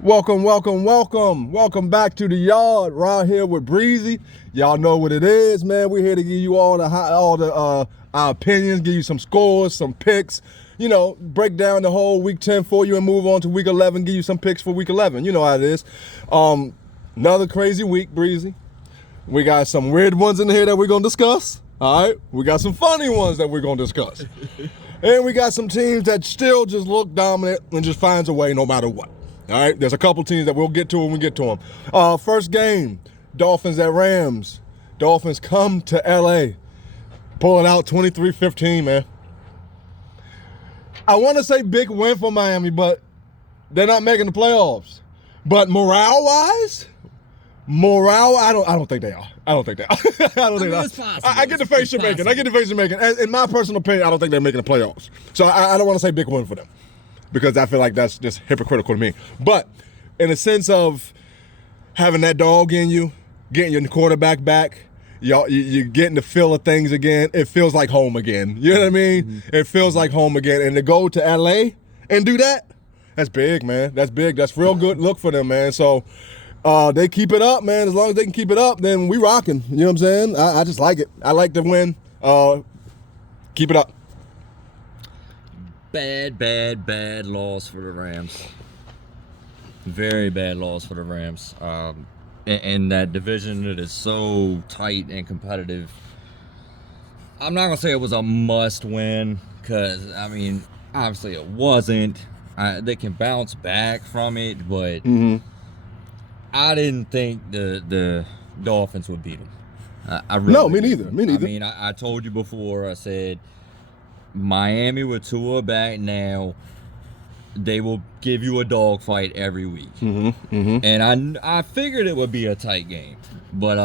Welcome back to the yard. Right here with Breezy. Y'all know what it is, man. We're here to give you all our opinions, give you some scores, some picks. You know, break down the whole week 10 for you and move on to week 11. Give you some picks for week 11. You know how it is. Another crazy week, Breezy. We got some weird ones in here that we're gonna discuss. All right. We got some funny ones that we're gonna discuss. And we got some teams that still just look dominant and just finds a way no matter what. All right, there's a couple teams that we'll get to when we get to them. First game, Dolphins at Rams. Dolphins come to LA, pull it out 23-15, man. I want to say big win for Miami, but they're not making the playoffs. But morale-wise, I don't think they are. I don't think they are. It's possible. I get the face you're making. In my personal opinion, I don't think they're making the playoffs. So I don't want to say big win for them, because I feel like that's just hypocritical to me. But in a sense of having that dog in you, getting your quarterback back, you're getting the feel of things again. It feels like home again. You know what I mean? Mm-hmm. It feels like home again. And to go to LA and do that, that's big, man. That's big. That's real good look for them, man. So they keep it up, man. As long as they can keep it up, then we rocking. You know what I'm saying? I just like it. I like the win. Keep it up. Bad loss for the Rams. Very bad loss for the Rams. In that division, it is so tight and competitive. I'm not going to say it was a must win, because, I mean, obviously it wasn't. They can bounce back from it, but I didn't think the Dolphins would beat them. I really no, me neither. Me neither. I mean, I told you before, I said, Miami with Tua back now, they will give you a dogfight every week. And I figured it would be a tight game. But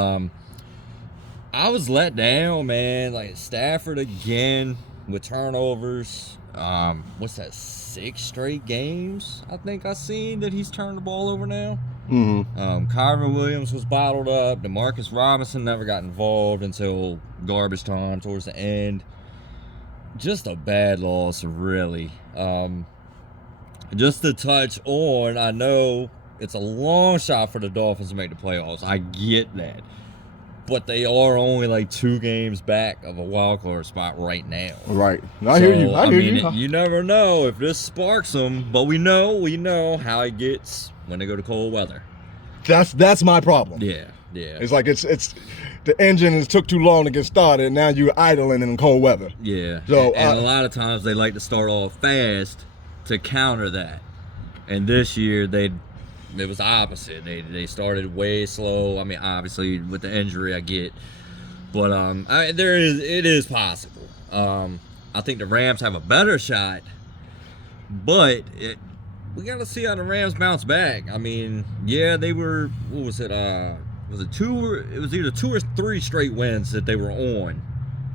I was let down, man. Like, Stafford again with turnovers. What's that, 6 straight games I think I seen that he's turned the ball over now? Kyron Williams was bottled up. Demarcus Robinson never got involved until garbage time towards the end. Just a bad loss, really. Just to touch on, I know it's a long shot for the Dolphins to make the playoffs. I get that. But they are only like 2 games back of a wild card spot right now. Right. I hear you. I hear you. You never know if this sparks them, but we know how it gets when they go to cold weather. That's my problem. Yeah. It's like it's the engine took too long to get started, and now you're idling in cold weather. Yeah. So and a lot of times they like to start off fast to counter that. And this year it was the opposite. They started way slow. I mean, obviously with the injury I get, but it is possible. I think the Rams have a better shot, but we got to see how the Rams bounce back. I mean, yeah, they were, what was it? Was it 2? It was either 2 or 3 straight wins that they were on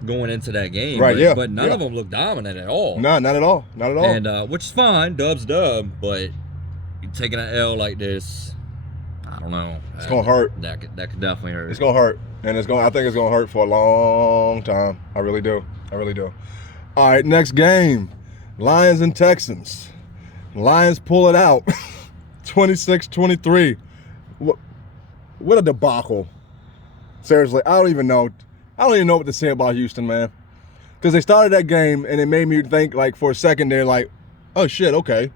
going into that game. Right, but none of them looked dominant at all. No, not at all. And which is fine, dub's dub, but taking an L like this, I don't know. It's gonna hurt. That could definitely hurt. It's gonna hurt, and I think it's gonna hurt for a long time. I really do. All right, next game, Lions and Texans. Lions pull it out, 26-23. What a debacle. Seriously, I don't even know what to say about Houston, man. Because they started that game, and it made me think, like, for a second, they're like, oh, shit, okay.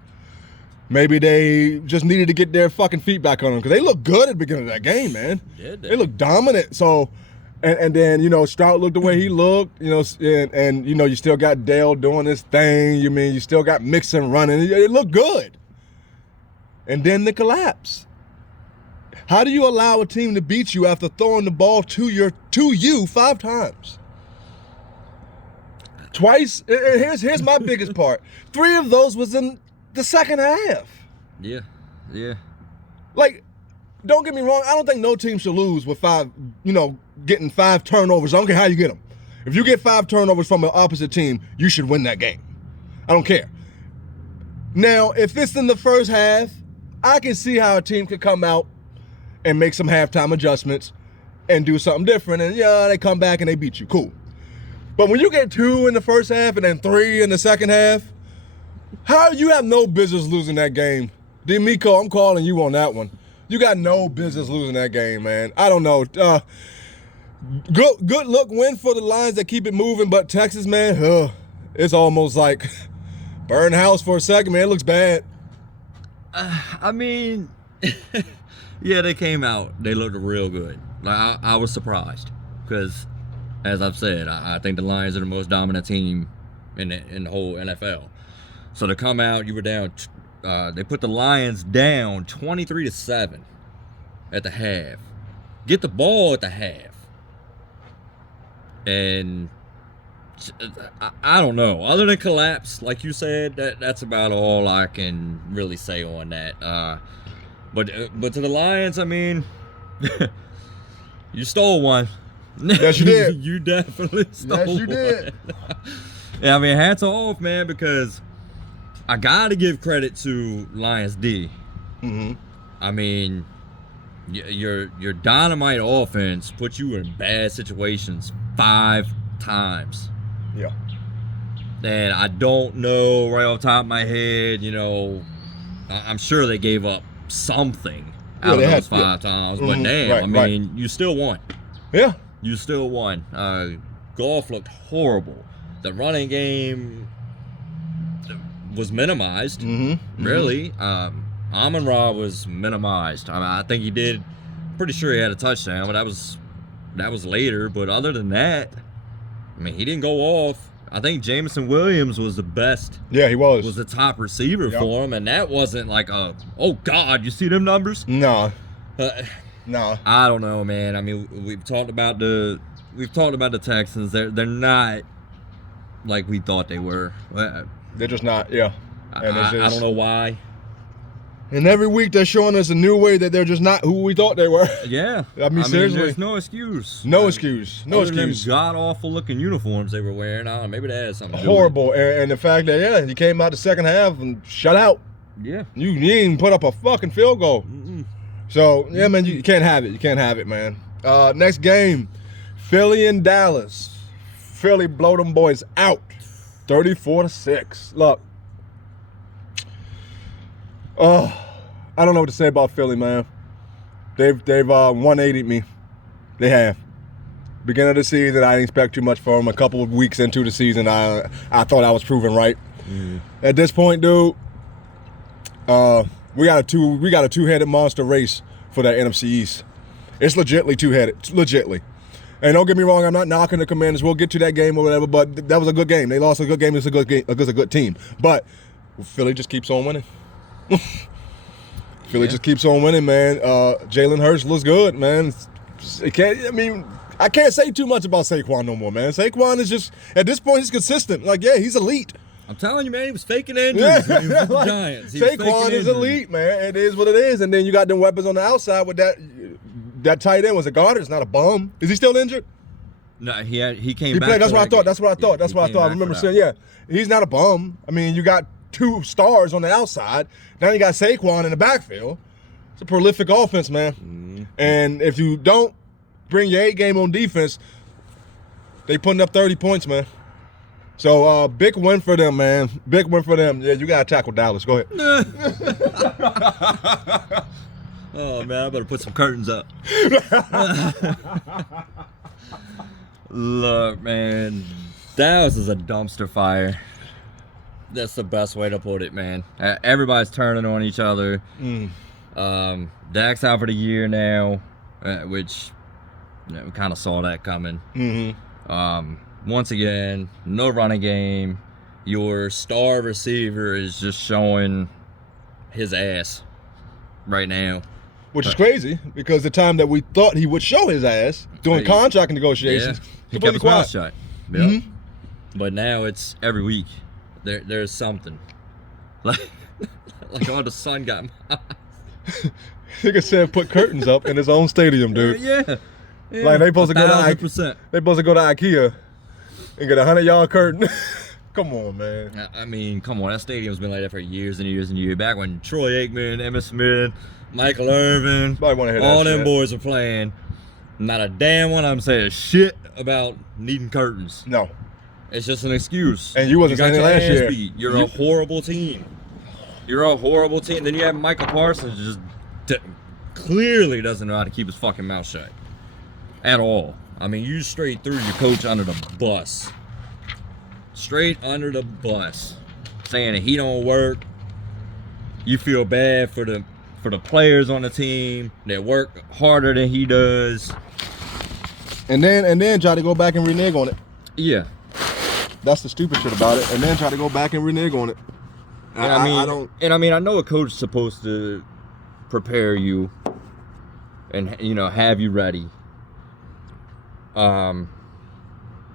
Maybe they just needed to get their fucking feet back on them. Because they looked good at the beginning of that game, man. They looked dominant. So, and then, you know, Stroud looked the way he looked, you know, and you know, you still got Dale doing his thing. You still got Mixon running. It looked good. And then the collapse. How do you allow a team to beat you after throwing the ball to you 5 times? Twice. And here's my biggest part. 3 of those was in the second half. Yeah. Like, don't get me wrong. I don't think no team should lose with 5, getting 5 turnovers. I don't care how you get them. If you get 5 turnovers from an opposite team, you should win that game. I don't care. Now, if it's in the first half, I can see how a team could come out and make some halftime adjustments and do something different. And they come back and they beat you. Cool. But when you get 2 in the first half and then 3 in the second half, how you have no business losing that game D'Amico, I'm calling you on that one. You got no business losing that game, man. I don't know. Good look win for the Lions that keep it moving, but Texas, man, it's almost like burn house for a second, man. It looks bad. I mean, yeah, they came out. They looked real good. Like, I was surprised because, as I've said, I think the Lions are the most dominant team in the whole NFL. So to come out, you were down. They put the Lions down 23-7 at the half. Get the ball at the half, and I don't know. Other than collapse, like you said, that's about all I can really say on that. But to the Lions, I mean, you stole one. Yes, you did. You definitely stole one. Yes, you did. Yeah, I mean, hats off, man, because I gotta give credit to Lions D. Mm-hmm. I mean, your dynamite offense put you in bad situations 5 times. Yeah. And I don't know right off the top of my head, you know, I'm sure they gave up something out of those 5 times, but damn, right, I mean, you still won. Yeah. You still won. Goff looked horrible. The running game was minimized, really. Amon-Ra was minimized. I mean, I think he did. Pretty sure he had a touchdown, but that was later. But other than that, I mean, he didn't go off. I think Jameson Williams was the best. Yeah, he was. Was the top receiver for him, and that wasn't like a, oh God, you see them numbers? No. No. I don't know, man. I mean, we've talked about the Texans. They're not like we thought they were. They're just not. Yeah. And I don't know why. And every week they're showing us a new way that they're just not who we thought they were. Yeah. I mean, seriously. There's no excuse. No excuse. No excuse. God awful looking uniforms they were wearing. I don't know, maybe that has something to do horrible. And the fact that, he came out the second half and shut out. Yeah. You didn't even put up a fucking field goal. So, yeah, man, you can't have it. You can't have it, man. Next game, Philly and Dallas. Philly blow them boys out, 34-6. Look, I don't know what to say about Philly, man. They've 180'd me. They have. Beginning of the season, I didn't expect too much from them. A couple of weeks into the season, I thought I was proven right. At this point, dude, we got a two-headed monster race for that NFC East. It's legitly two-headed, legitly. And don't get me wrong, I'm not knocking the Commanders. We'll get to that game or whatever, but that was a good game. They lost a good game. It's a good game. It's a good team. But Philly just keeps on winning. Philly just keeps on winning, man. Jalen Hurts looks good, man. I can't say too much about Saquon no more, man. Saquon is just, at this point, he's consistent. Like, yeah, he's elite. I'm telling you, man, he was faking injuries when he was with the Giants. Saquon is elite, man. It is what it is. And then you got them weapons on the outside with that tight end. Was it Goddard? It's not a bum. Is he still injured? No, he came he back. Played. That's what I thought. That's what I thought. I remember saying, yeah, he's not a bum. I mean, you got 2 stars on the outside. Now you got Saquon in the backfield. It's a prolific offense, man. And if you don't bring your A game on defense, they putting up 30 points, man. So, big win for them, man. Big win for them. Yeah, you got to tackle Dallas. Go ahead. Oh, man, I better put some curtains up. Look, man, Dallas is a dumpster fire. That's the best way to put it, man. Everybody's turning on each other. Dak's out for the year now, which we kind of saw that coming. Once again, no running game. Your star receiver is just showing his ass right now. Which is crazy, because the time that we thought he would show his ass doing contract negotiations, he kept his mouth shut. Yep. But now it's every week. There's something. Like all the sun got my eyes. Nigga said put curtains up in his own stadium, dude. Yeah. Like they supposed to go to IKEA and get a 100-yard curtain. Come on, man. I mean, come on. That stadium's been like that for years and years and years. Back when Troy Aikman, Emmitt Smith, Michael Irvin, all them boys were playing. Not a damn one of them said shit about needing curtains. No. It's just an excuse. And you wasn't saying it last year. You're a horrible team. You're a horrible team. Then you have Michael Parsons just clearly doesn't know how to keep his fucking mouth shut at all. I mean, you straight threw your coach under the bus. Straight under the bus, saying that he don't work. You feel bad for the players on the team that work harder than he does. And then try to go back and renege on it. Yeah. That's the stupid shit about it. And then try to go back and renege on it. And I know a coach is supposed to prepare you and, you know, have you ready. So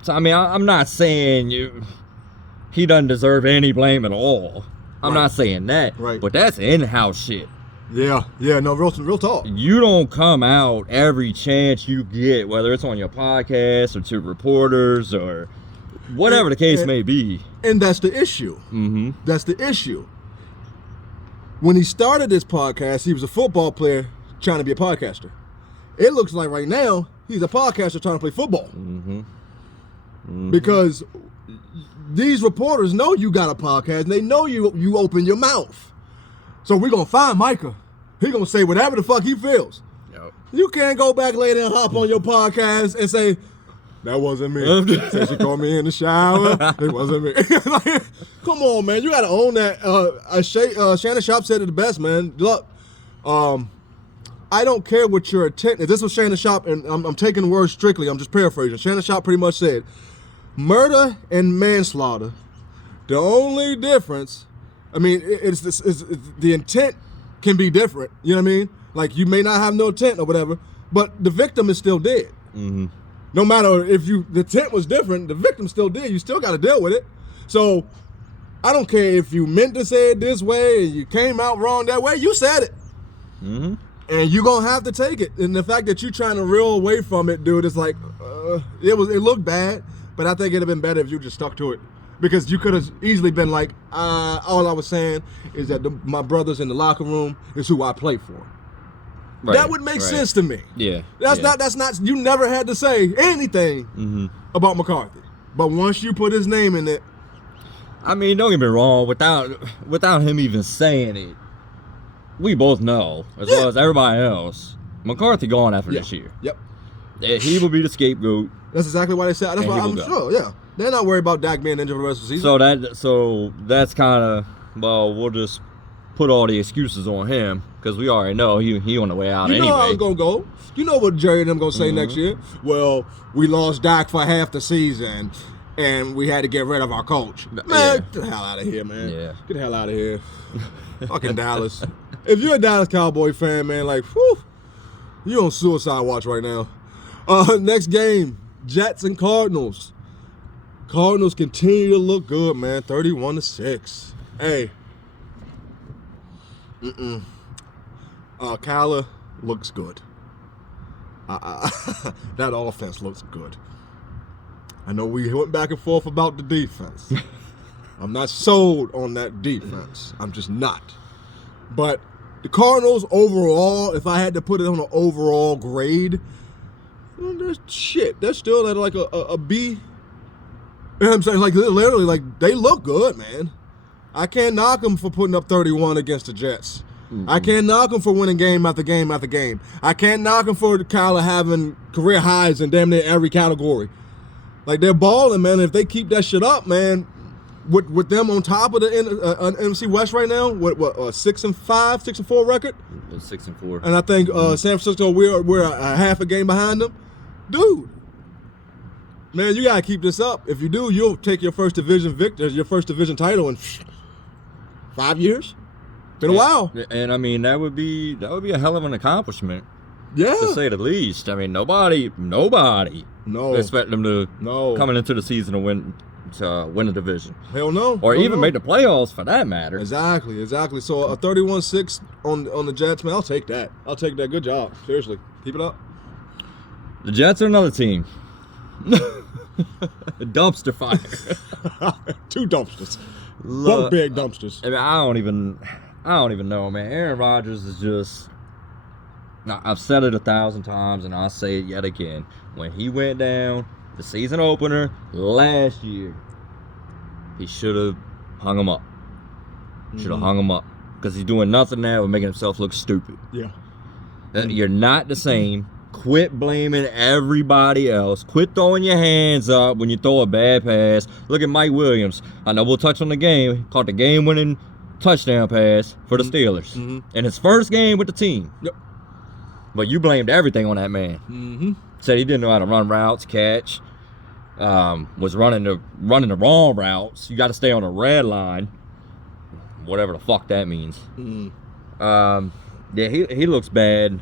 I mean, I'm not saying he doesn't deserve any blame at all. I'm not saying that. Right. But that's in-house shit. Yeah, no, real talk. You don't come out every chance you get, whether it's on your podcast or to reporters or whatever the case may be. And that's the issue. Mm-hmm. That's the issue. When he started this podcast, he was a football player trying to be a podcaster. It looks like right now he's a podcaster trying to play football. Mm-hmm. Mm-hmm. Because these reporters know you got a podcast and they know you open your mouth. So we're going to find Micah. He going to say whatever the fuck he feels. Yep. You can't go back later and hop on your podcast and say, that wasn't me. Said she called me in the shower. It wasn't me. Like, come on, man. You got to own that. Shannon Sharpe said it the best, man. Look, I don't care what your intent is. This was Shannon Sharpe, and I'm taking the words strictly. I'm just paraphrasing. Shannon Sharpe pretty much said, murder and manslaughter, the only difference, I mean, it's the intent can be different. You know what I mean? Like, you may not have no intent or whatever, but the victim is still dead. Mm-hmm. No matter if the intent was different, the victim's still dead. You still got to deal with it. So I don't care if you meant to say it this way and you came out wrong that way. You said it. Mm-hmm. And you're going to have to take it. And the fact that you're trying to reel away from it, dude, it's like, it looked bad, but I think it'd have been better if you just stuck to it. Because you could have easily been like, all I was saying is that my brothers in the locker room is who I play for. Right, that would make sense to me. Yeah. That's not, you never had to say anything about McCarthy. But once you put his name in it. I mean, don't get me wrong, without him even saying it, we both know, as well as everybody else, McCarthy gone after this year. Yep. He will be the scapegoat. That's exactly why they said. That's why I'm sure. Yeah, they're not worried about Dak being injured for the rest of the So season. that's kind of, well, we'll just put all the excuses on him because we already know he on the way out anyway. You know how it's gonna go. You know what Jerry and them gonna say next year. Well, we lost Dak for half the season, and we had to get rid of our coach. Man, get the hell out of here, man. Yeah. Get the hell out of here. Fucking Dallas. If you're a Dallas Cowboy fan, man, like, whew, you're on suicide watch right now. Next game, Jets and Cardinals. Cardinals continue to look good, man. 31-6. Hey. Kyler looks good. That offense looks good. I know we went back and forth about the defense. I'm not sold on that defense. I'm just not. But the Cardinals overall, if I had to put it on an overall grade, they're shit. They're still at like a B. You know what I'm saying? Like, literally, like, they look good, man. I can't knock them for putting up 31 against the Jets. I can't knock them for winning game after game after game. I can't knock them for Kyler having career highs in damn near every category. Like, they're balling, man. If they keep that shit up, man, with them on top of the NFC West right now, what 6-5, 6-4 record? 6-4. And I think San Francisco, we're a half a game behind them. Dude, man, you gotta keep this up. If you do, you'll take your first division title in 5 years. Been a while. And I mean, that would be a hell of an accomplishment. Yeah. To say the least. I mean, nobody expect them to coming into the season to win a division. Hell no. Or even make the playoffs for that matter. Exactly. So a 31-6 on the Jets, man, I'll take that. Good job. Seriously. Keep it up. The Jets are another team. Dumpster fire. 2 dumpsters. Both big dumpsters. I mean, I don't even know, man. Aaron Rodgers is just. I've said it 1,000 times, and I'll say it yet again. When he went down, the season opener last year, he should have hung him up. Hung him up. because he's doing nothing now but making himself look stupid. Yeah. You're not the same. Quit blaming everybody else. Quit throwing your hands up when you throw a bad pass. Look at Mike Williams. I know we'll touch on the game. Caught the game-winning touchdown pass for the Steelers in his first game with the team. Yep. But you blamed everything on that man. Mm-hmm. Said he didn't know how to run routes, catch. Was running the wrong routes. You got to stay on the red line. Whatever the fuck that means. Mm-hmm. Yeah, he looks bad.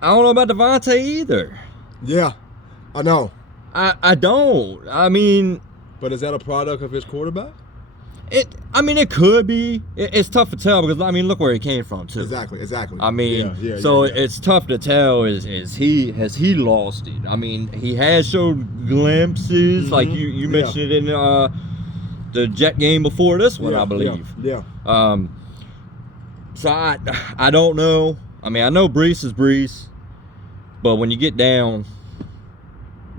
I don't know about Devontae either. Yeah, I know. I don't. I mean, But is that a product of his quarterback? it could be. It's tough to tell because I mean, look where he came from too. Exactly. I mean, Yeah, so yeah. it's tough to tell. Has he lost it? I mean, he has showed glimpses, like you mentioned it in the Jet game before this one, I believe. Yeah. So I don't know. I mean, I know Brees is Brees, but when you get down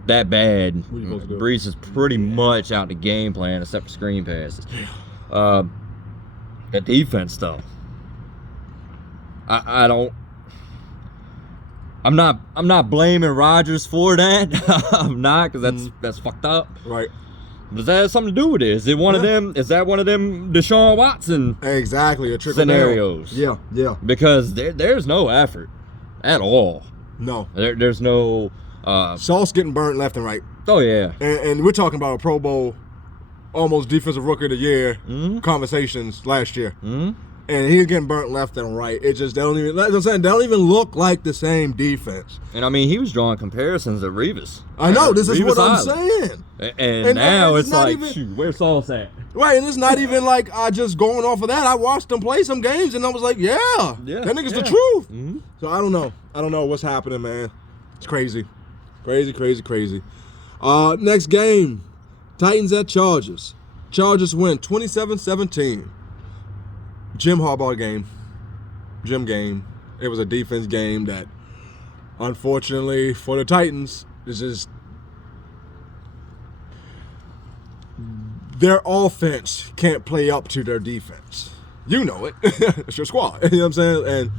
that bad, What are you supposed to do? Brees is pretty much out the game plan except for screen passes. The defense, though, I don't. I'm not blaming Rodgers for that. I'm not, because that's fucked up. Right. Does that have something to do with it? Is it one of them? Is that one of them Deshaun Watson Exactly. A trickle scenarios? down. Yeah. Because there's no effort at all. No. There's no. Sauce getting burnt left and right. Oh yeah. And we're talking about a Pro Bowl, almost defensive rookie of the year conversations last year. And he's getting burnt left and right. It just, they don't even look like the same defense. And I mean, he was drawing comparisons to Revis. I know, this is Revis what I'm Island. saying. And now it's it's not like, even- shoot, where's Sauce at? Right, and it's not even like I just going off of that. I watched them play some games and I was like, yeah, that nigga's the truth. So I don't know what's happening, man. It's crazy. Crazy. Next game, Titans at Chargers. Chargers win 27-17. Jim Harbaugh game. It was a defense game that, unfortunately for the Titans, is just their offense can't play up to their defense. You know it. It's your squad. You know what I'm saying?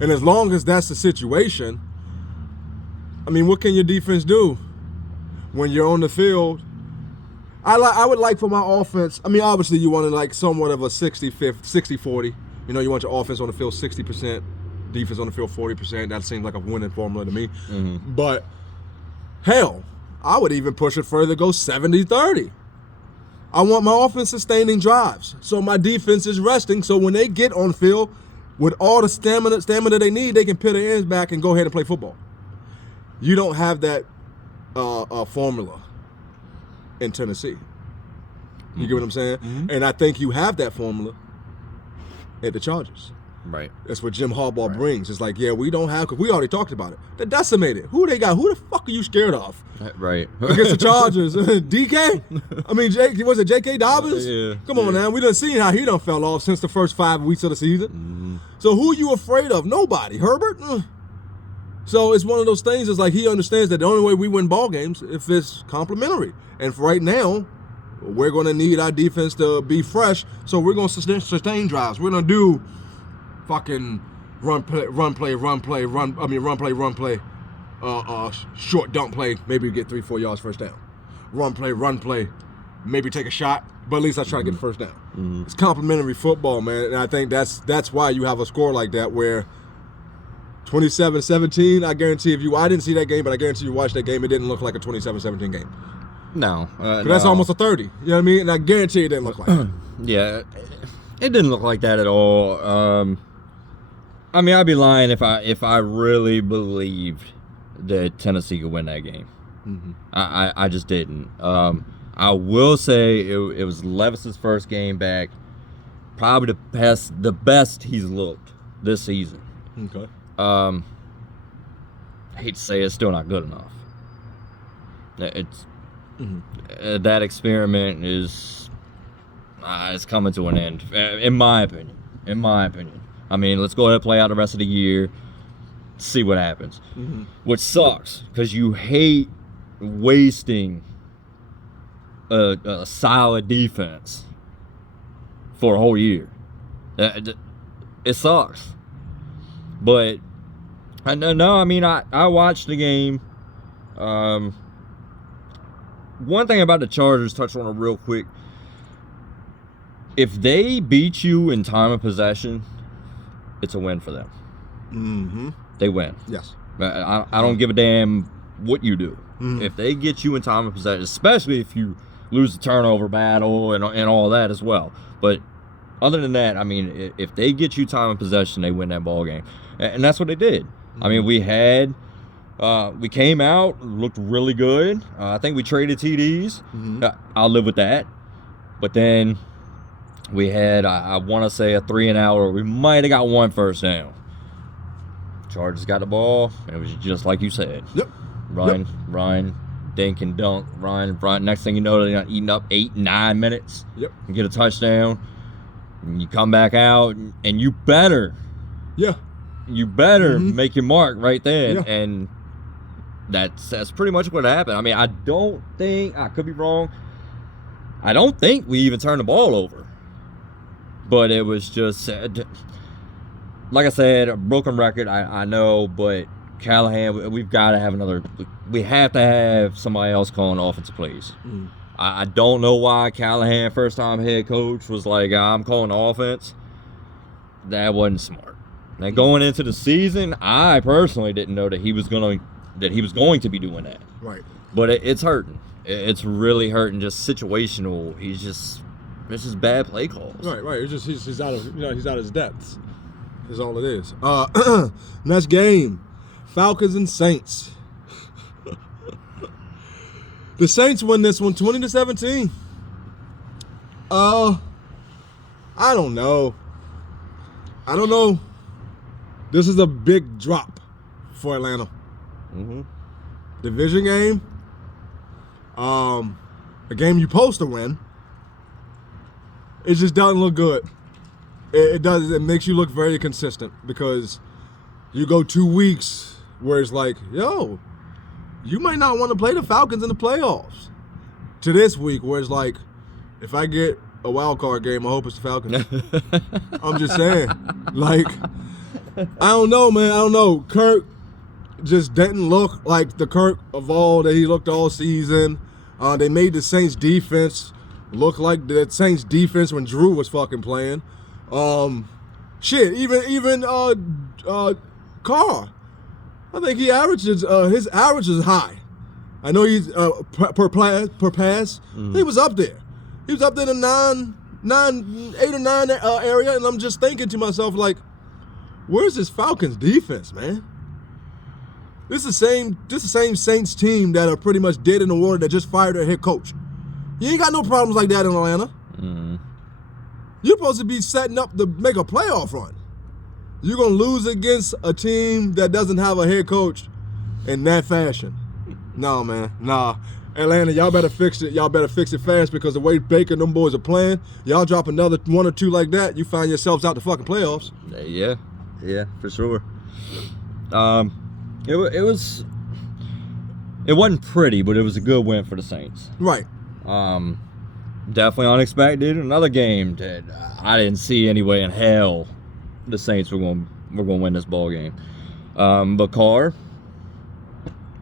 And as long as that's the situation, I mean, what can your defense do when you're on the field? I would like for my offense, I mean, obviously you want to like somewhat of a 60-40. You know, you want your offense on the field 60%, defense on the field 40%. That seems like a winning formula to me. But hell, I would even push it further, go 70-30. I want my offense sustaining drives. So my defense is resting. So when they get on field with all the stamina they need, they can put their ends back and go ahead and play football. You don't have that formula in Tennessee. You get what I'm saying? And I think you have that formula at the Chargers. Right. That's what Jim Harbaugh brings. It's like, yeah, we don't have, because we already talked about it. They're decimated. Who they got? Who the fuck are you scared of? Right. Against the Chargers. DK? I mean, was it J.K. Dobbins? Yeah. Come on, man. We done seen how he done fell off since the first 5 weeks of the season. So who are you afraid of? Nobody. Herbert? So it's one of those things. It's like he understands that the only way we win ball games if it's complimentary. And for right now, we're going to need our defense to be fresh. So we're going to sustain drives. We're going to do fucking run play, short dump play, maybe get 3-4 yards first down. Run play, maybe take a shot, but at least I try to get the first down. It's complimentary football, man, and I think that's why you have a score like that where 27-17, I guarantee I didn't see that game, but I guarantee you watched that game, it didn't look like a 27-17 game. No. But that's almost a 30, you know what I mean? And I guarantee it didn't look like that. Yeah, it didn't look like that at all. I mean, I'd be lying if I really believed that Tennessee could win that game. I just didn't. I will say it was Levis's first game back, probably the best he's looked this season. Okay. I hate to say it's still not good enough. It's that experiment is it's coming to an end, in my opinion. I mean, let's go ahead and play out the rest of the year, see what happens. Which sucks because you hate wasting a solid defense for a whole year. It sucks. But I watched the game. One thing about the Chargers, touch on it real quick. If they beat you in time of possession, it's a win for them. Mm-hmm. They win. Yes. I don't give a damn what you do. Mm-hmm. If they get you in time of possession, especially if you lose the turnover battle and all that as well. But other than that, I mean, if they get you time of possession, they win that ball game. And that's what they did. Mm-hmm. I mean, we came out, looked really good. I think we traded TDs. Mm-hmm. I'll live with that. But then we had, I want to say, a 3-and-out, or we might have got one first down. Chargers got the ball, and it was just like you said. Yep. Run, dink and dunk, run. Next thing you know, they're eating up 8-9 minutes. Yep. And get a touchdown. And you come back out, and you better. Yeah. You better Mm-hmm. make your mark right there. Yeah. And that's pretty much what happened. I mean, I could be wrong. I don't think we even turned the ball over. But it was just, like I said, a broken record, I know, but Callahan, we have to have somebody else calling offensive plays. Mm. I don't know why Callahan, first time head coach, was like, I'm calling the offense. That wasn't smart. Now going into the season, I personally didn't know that he was going to be doing that. Right. But it's hurting. It's really hurting. Just situational. It's just bad play calls. Right. It's just he's out of he's out of his depths. Is all it is. Next game, Falcons and Saints. The Saints win this one 20-17. I don't know. This is a big drop for Atlanta. Mm-hmm. Division game. A game you're supposed to win. It just doesn't look good. It does. It makes you look very consistent because you go 2 weeks where it's like, yo, you might not want to play the Falcons in the playoffs. To this week where it's like, if I get a wild card game, I hope it's the Falcons. I'm just saying. Like, I don't know, man. I don't know. Kirk just didn't look like the Kirk of all that he looked all season. They made the Saints defense look like the Saints defense when Drew was fucking playing. Even Carr. I think he averages his average is high. I know he's per pass. He was up there. He was up there in the 8 or 9 area, and I'm just thinking to myself like, where's this Falcons defense, man? This is the same Saints team that are pretty much dead in the water that just fired their head coach. You ain't got no problems like that in Atlanta. Mm. You're supposed to be setting up to make a playoff run. You're going to lose against a team that doesn't have a head coach in that fashion. No, man. Nah. Atlanta, y'all better fix it. Y'all better fix it fast because the way Baker and them boys are playing, y'all drop another 1 or 2 like that, you find yourselves out the fucking playoffs. Yeah, for sure. It wasn't pretty, but it was a good win for the Saints. Right. Definitely unexpected. Another game that I didn't see any way in hell the Saints were going to win this ball game. But Carr,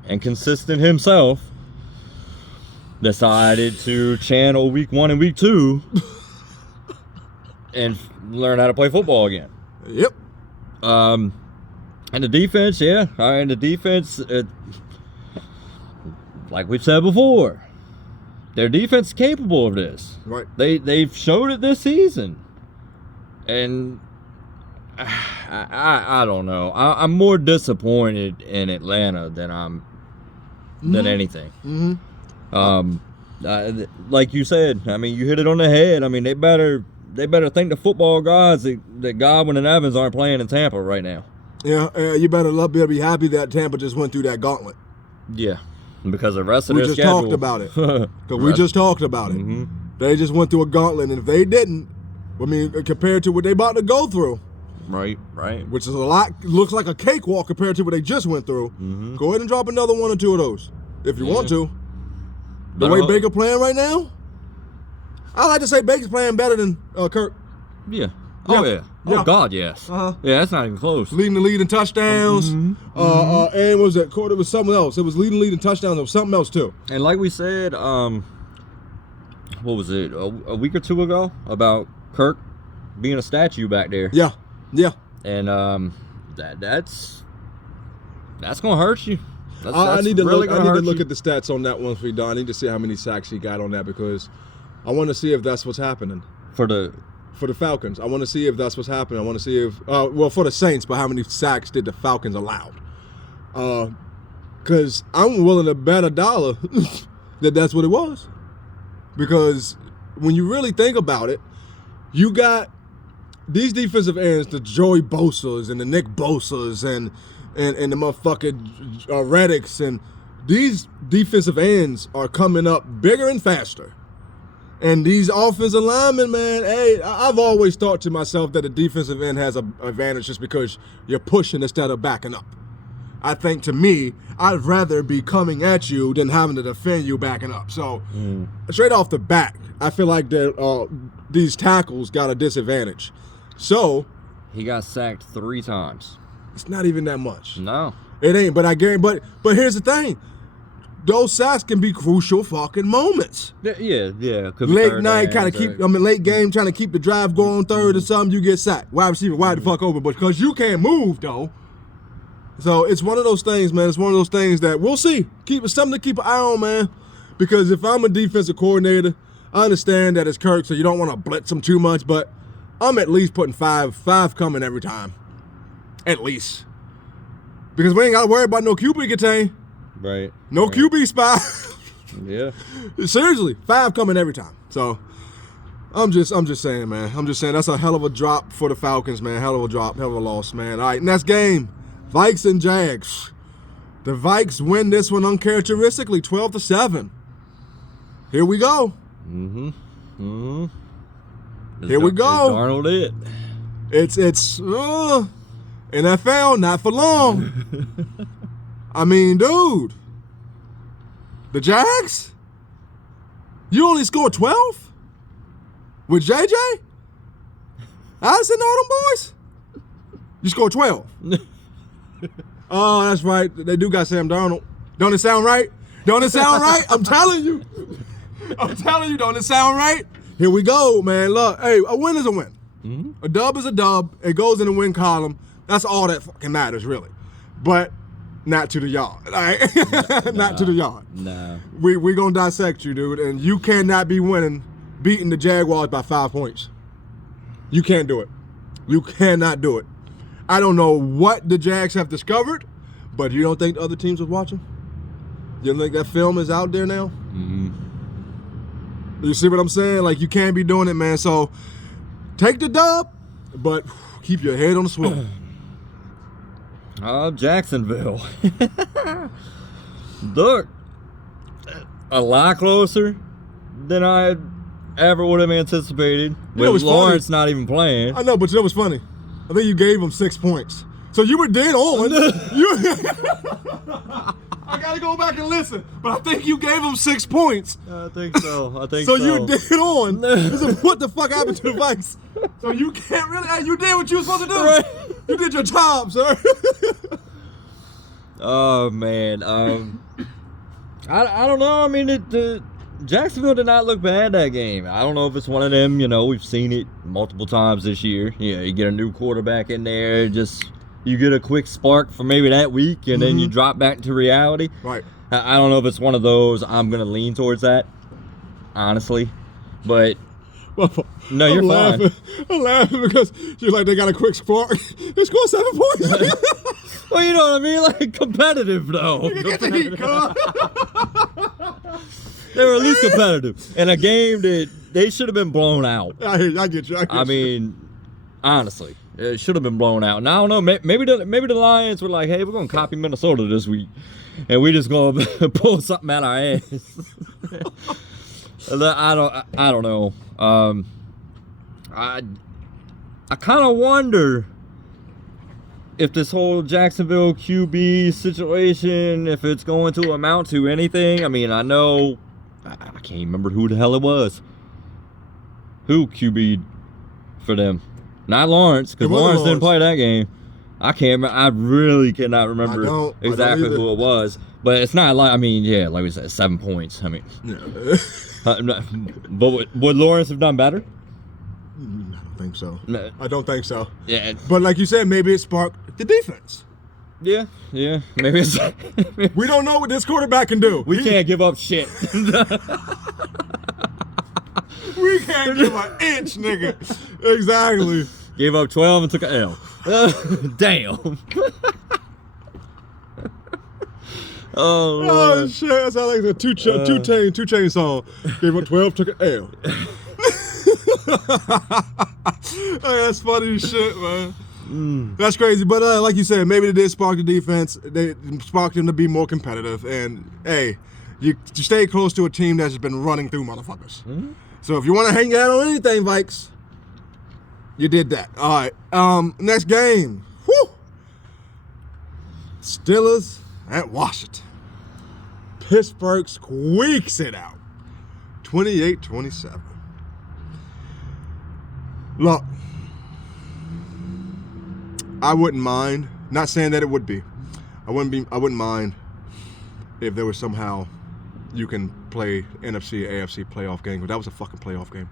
inconsistent himself, decided to channel week 1 and week 2 and learn how to play football again. Yep. And the defense, like we've said before, their defense is capable of this. Right. They've showed it this season. And I don't know. I'm more disappointed in Atlanta than anything. Mm-hmm. Like you said, I mean, you hit it on the head. I mean, they better thank the football gods that Godwin and Evans aren't playing in Tampa right now. Yeah, you better be happy that Tampa just went through that gauntlet. Yeah, because the rest of their schedule. We just talked about it. Because we just talked about it. Mm-hmm. They just went through a gauntlet, and if they didn't, I mean, compared to what they about to go through. Right. Which is a lot, looks like a cakewalk compared to what they just went through. Mm-hmm. Go ahead and drop another 1 or 2 of those if you want to. The way Baker playing right now, I like to say Baker's playing better than Kirk. Yeah. Oh, yeah. Oh, Yeah. God, yes. Uh-huh. Yeah, that's not even close. Leading the lead in touchdowns. And was it? It was something else. It was leading the lead in touchdowns. It was something else too. And like we said, what was it, a week or two ago about Kirk being a statue back there. Yeah. Yeah. And that's gonna hurt you. I need to really look. I need to look you. at the stats on that one for you, Don. I need to see how many sacks he got on that because I want to see if that's what's happening For the for the Falcons. I want to see if that's what's happening. I want to see if well for the Saints, but how many sacks did the Falcons allow? Because I'm willing to bet $1 that that's what it was. Because when you really think about it, you got these defensive ends, the Joey Bosa's and the Nick Bosa's and the motherfucking Reddicks, and these defensive ends are coming up bigger and faster. And these offensive linemen, man, hey, I've always thought to myself that a defensive end has an advantage just because you're pushing instead of backing up. I think to me, I'd rather be coming at you than having to defend you backing up. So straight off the bat, I feel like that these tackles got a disadvantage. So he got sacked 3 times. it's not even that much. No. It ain't, but I guarantee. But here's the thing: those sacks can be crucial fucking moments. Yeah. Could be Late third night, downs kind of or- keep. I mean, late game, trying to keep the drive going, third or something. You get sacked. Wide receiver, wide the fuck open, but because you can't move though. So it's one of those things, man. It's one of those things that we'll see. It's something to keep an eye on, man. Because if I'm a defensive coordinator, I understand that it's Kirk, so you don't want to blitz him too much, but I'm at least putting five coming every time. At least. Because we ain't got to worry about no QB contain. Right. No right. QB spy. Yeah. Seriously, 5 coming every time. So I'm just saying, man. I'm just saying that's a hell of a drop for the Falcons, man. Hell of a drop, hell of a loss, man. All right, next game, Vikes and Jags. The Vikes win this one uncharacteristically, 12-7. Here we go. Here we go. Is Darnold it? It's NFL, not for long. I mean, dude, the Jags? You only scored 12? With JJ? Addison and all them boys? You scored 12. Oh, that's right. They do got Sam Darnold. Don't it sound right? Don't it sound right? I'm telling you. Don't it sound right? Here we go, man. Look, hey, a win is a win. A dub is a dub. It goes in the win column. That's all that fucking matters, really. But not to the yard. All right? Not to the yard. No. We gonna dissect you, dude, and you cannot be beating the Jaguars by 5 points. You can't do it. You cannot do it. I don't know what the Jags have discovered, but you don't think the other teams was watching? You don't think that film is out there now? You see what I'm saying? Like, you can't be doing it, man. So take the dub, but keep your head on the swivel. Jacksonville. Look, a lot closer than I ever would have anticipated. You know With what's Lawrence funny? not even playing. I know, but you know what's funny? I think you gave them 6 points. So you were dead on. I gotta go back and listen, but I think you gave them 6 points. I think so. So you did on. This is what the fuck happened to the Vikes. So you can't really. Hey, you did what you were supposed to do. Right. You did your job, sir. Oh man. I don't know. I mean, the Jacksonville did not look bad that game. I don't know if it's one of them. You know, we've seen it multiple times this year. Yeah, you get a new quarterback in there, just you get a quick spark for maybe that week, and then you drop back to reality. Right. I don't know if it's one of those. I'm gonna lean towards that, honestly, but no, you're fine. I'm laughing because you're like, they got a quick spark. They scored 7 points. Well, you know what I mean? Like, competitive, though. Get the heat, cuz. They were at least competitive. In a game that they should have been blown out. I hear you. I get you. I mean, honestly, it should have been blown out. Now, I don't know. Maybe the Lions were like, hey, we're going to copy Minnesota this week. And we just going to pull something out our ass. I don't know. I kind of wonder if this whole Jacksonville QB situation, if it's going to amount to anything. I mean, I know I can't remember who the hell it was. Who QB'd for them? Not Lawrence, because It wasn't Lawrence didn't play Lawrence. that game. I can't. I really cannot remember I don't exactly either. who it was. But it's not like, I mean, yeah, like we said, 7 points. I mean, but would Lawrence have done better? I don't think so. No. I don't think so. Yeah, But like you said, maybe it sparked the defense. yeah. Maybe it's. We don't know what this quarterback can do. We can't give up shit. We can't give an inch, nigga. Exactly. Gave up 12 and took an L. Damn. Oh, Oh Lord. shit, that sounds like a two chain song. Gave up 12, took an L. Hey, that's funny as shit, man. That's crazy, but like you said, maybe it did spark the defense. They sparked them to be more competitive. And hey, you stay close to a team that's been running through motherfuckers. So if you want to hang out on anything, Vikes, you did that. All right. Next game. Whew. Steelers at Washington. Pittsburgh squeaks it out. 28-27. Look, I wouldn't mind. Not saying that it would be. I wouldn't mind if there was somehow you can play NFC, AFC playoff game. But that was a fucking playoff game.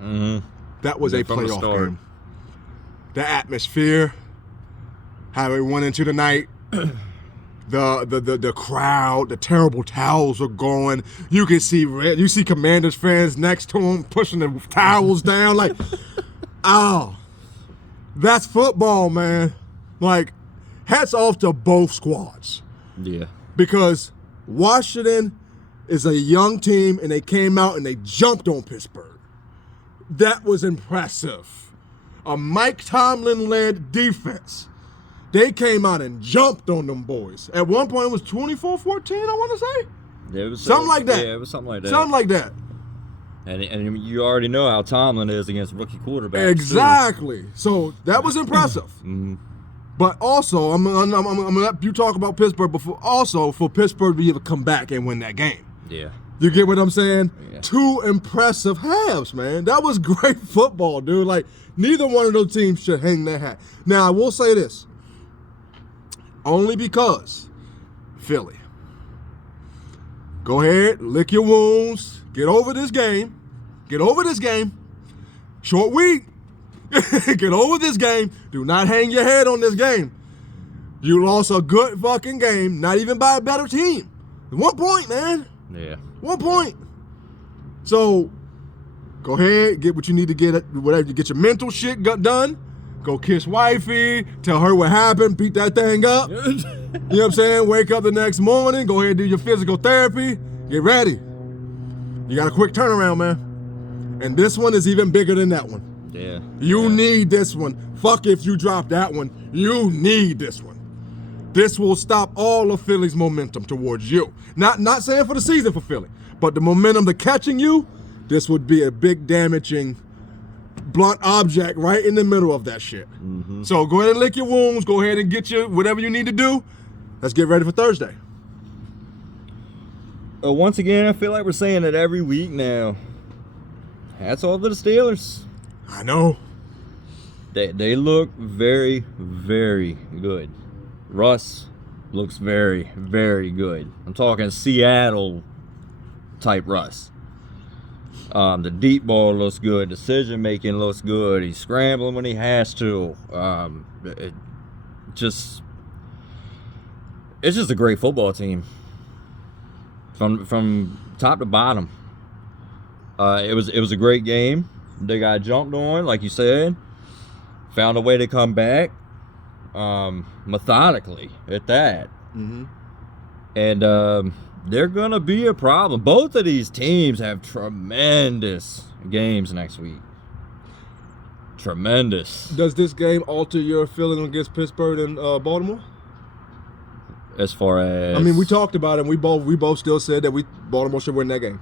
Mhm. That was Yeah, a from the playoff start. game. The atmosphere, how it went into the night, the crowd, the terrible towels were going. You can see you see Commanders fans next to him pushing the towels down like, oh, that's football, man. Like, hats off to both squads Yeah. because Washington is a young team and they came out and they jumped on Pittsburgh. That was impressive. A Mike Tomlin-led defense. They came out and jumped on them boys. At one point, it was 24-14, I want to say. Yeah, it was Something like that. Yeah, it was something like that. Something like that. And you already know how Tomlin is against rookie quarterbacks. Exactly. So that was impressive. Mhm. But also, I'm gonna let you talk about Pittsburgh before. Also, for Pittsburgh to be able to come back and win that game. Yeah. You get what I'm saying? Yeah. 2 impressive halves, man. That was great football, dude. Like, neither one of those teams should hang their hat. Now, I will say this. Only because Philly. Go ahead, lick your wounds. Get over this game. Get over this game. Short week. Get over this game. Do not hang your head on this game. You lost a good fucking game, not even by a better team. 1 point, man. Yeah. 1 point. So, go ahead, get what you need to get, whatever, get your mental shit done. Go kiss wifey, tell her what happened, beat that thing up. You know what I'm saying? Wake up the next morning, go ahead and do your physical therapy. Get ready. You got a quick turnaround, man. And this one is even bigger than that one. Yeah. You Yeah. need this one. Fuck if you drop that one. You need this one. This will stop all of Philly's momentum towards you. Not saying for the season for Philly, but the momentum to catching you, this would be a big damaging blunt object right in the middle of that shit. Mm-hmm. So go ahead and lick your wounds. Go ahead and get you whatever you need to do. Let's get ready for Thursday. Once again, I feel like we're saying it every week now. Hats off to the Steelers. I know. They look very, very good. Russ looks very, very good. I'm talking Seattle type Russ. The deep ball looks good. Decision making looks good. He's scrambling when he has to. It's just a great football team from top to bottom. It was a great game. They got jumped on, like you said. Found a way to come back, methodically at that. Mm-hmm. And they're gonna be a problem. Both of these teams have tremendous games next week. Tremendous. Does this game alter your feeling against Pittsburgh and Baltimore? As far as I mean, we talked about it. And we both still said that Baltimore should win that game.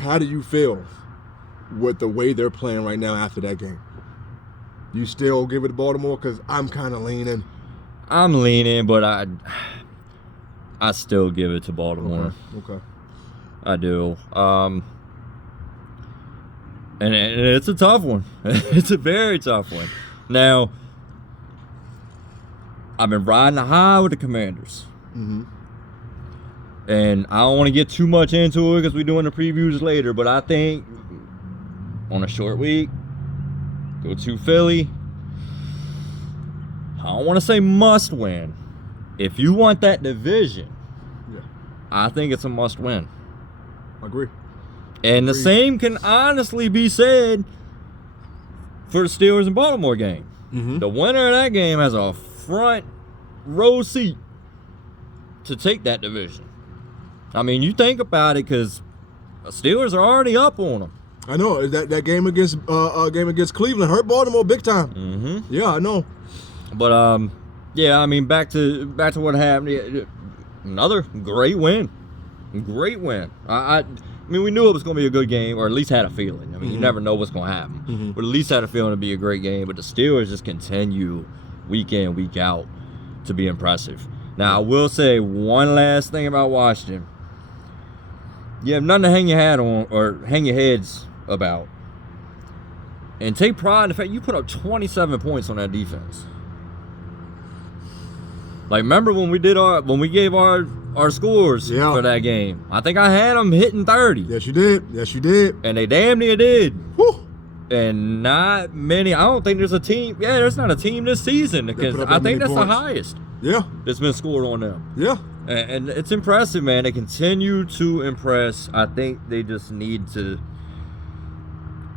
How do you feel with the way they're playing right now after that game? You still give it to Baltimore? Because I'm kind of leaning. I'm leaning, but I still give it to Baltimore. Okay. I do. And it's a tough one. It's a very tough one. Now, I've been riding the high with the Commanders. Mm-hmm. And I don't want to get too much into it because we're doing the previews later, but I think on a short week, go to Philly. I don't want to say must win. If you want that division, Yeah, I think it's a must win. I agree. And the same can honestly be said for the Steelers and Baltimore game. Mm-hmm. The winner of that game has a front row seat to take that division. I mean, you think about it, because the Steelers are already up on them. I know that game against Cleveland hurt Baltimore big time. Mm-hmm. Yeah, I know. But yeah, I mean, back to what happened. Yeah, another great win. Great win. I mean, we knew it was going to be a good game, or at least had a feeling. I mean, you never know what's going to happen, but at least had a feeling to be a great game. But the Steelers just continue week in, week out to be impressive. Now, I will say one last thing about Washington. You have nothing to hang your hat on or hang your heads about. And take pride in the fact you put up 27 points on that defense. Like, remember when we gave our scores for that game? I think I had them hitting 30. Yes, you did. Yes, you did. And they damn near did. Whew. And not many. I don't think there's a team. Yeah, there's not a team this season, because I think that's the highest Yeah. that's been scored on them. Yeah. And it's impressive, man. They continue to impress. I think they just need to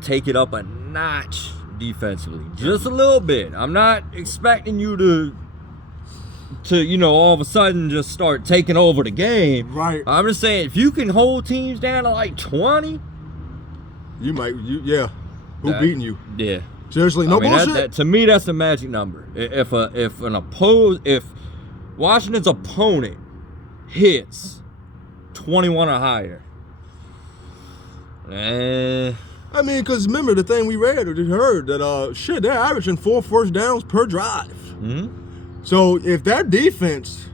take it up a notch defensively, just a little bit. I'm not expecting you to all of a sudden just start taking over the game. Right. I'm just saying, if you can hold teams down to like 20, yeah. Who beating you? Yeah. Seriously, no bullshit. To me, that's the magic number. If Washington's opponent hits 21 or higher, I mean, because remember the thing we read or heard that they're averaging 4 first downs per drive. Mm-hmm. So if that defense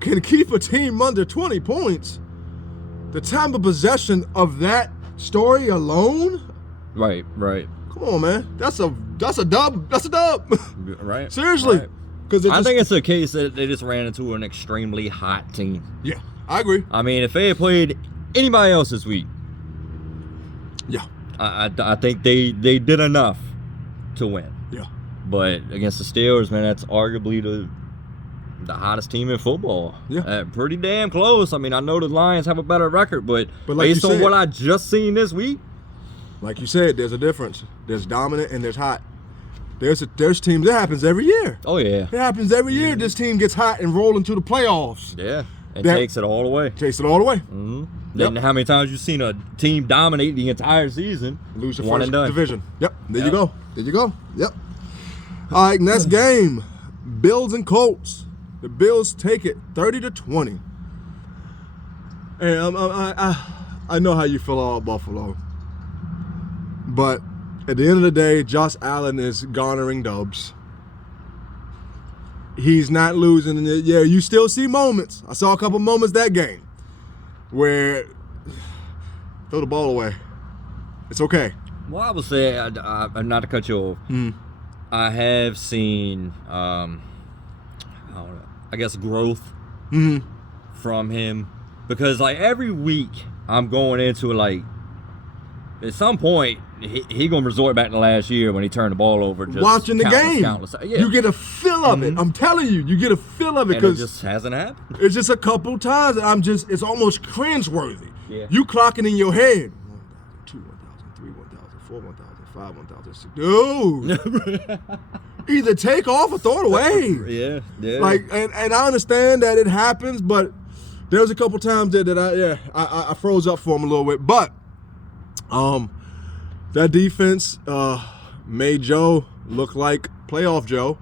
can keep a team under 20 points, the time of possession of that story alone, right. come on, man, that's a dub. That's a dub. Right. Seriously. Right. Because I think it's a case that they just ran into an extremely hot team. Yeah, I agree. I mean, if they had played anybody else this week, yeah, I think they did enough to win. Yeah. But against the Steelers, man, that's arguably the hottest team in football. Yeah. Pretty damn close. I mean, I know the Lions have a better record, but like based on what I just seen this week, like you said, there's a difference. There's dominant and there's hot. There's teams, that happens every year. Oh, yeah. It happens every year. This team gets hot and roll into the playoffs. Yeah, and takes it all the way. Takes it all the way. Mm-hmm. Yep. Then how many times you seen a team dominate the entire season, lose the one first and done. division? Yep. There you go. There you go. Yep. All right, next game, Bills and Colts. The Bills take it 30-20. And I know how you feel about Buffalo, but at the end of the day, Josh Allen is garnering dubs. He's not losing. Yeah, you still see moments. I saw a couple moments that game where throw the ball away. It's okay. Well, I would say, not to cut you off, I have seen, I guess, growth from him, because like every week I'm going into it like, at some point he gonna resort back to last year when he turned the ball over. Just watching the game, yeah. You get a feel of it. I'm telling you, you get a feel of it, because it just hasn't happened. It's just a couple times, and it's almost cringeworthy. Yeah. You clocking in your head. 1,002, 1,003, 1,004, 1,005, 1,006. Dude, either take off or throw it away. Yeah. Like, and I understand that it happens, but there was a couple times that I froze up for him a little bit. But that defense made Joe look like playoff Joe.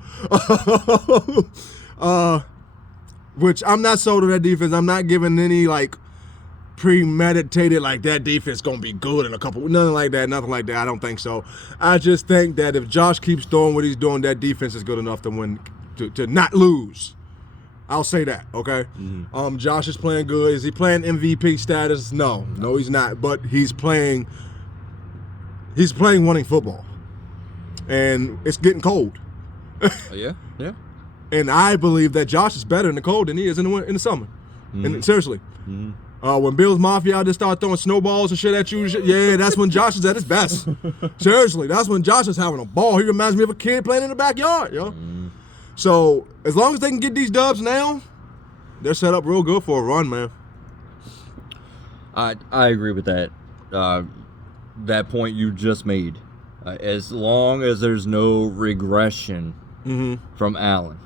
Which I'm not sold on that defense. I'm not giving any like premeditated like that defense gonna be good in a couple. Nothing like that. I don't think so. I just think that if Josh keeps doing what he's doing, that defense is good enough to win, to not lose. I'll say that, okay? Mm-hmm. Josh is playing good. Is he playing MVP status? No, he's not. But he's playing He's playing winning football, and it's getting cold. Yeah. And I believe that Josh is better in the cold than he is in the summer. And seriously, when Bills Mafia just start throwing snowballs and shit at you, yeah, that's when Josh is at his best. Seriously, that's when Josh is having a ball. He reminds me of a kid playing in the backyard, yo. So as long as they can get these dubs now, they're set up real good for a run, man. I agree with that. That point you just made. As long as there's no regression from Allen.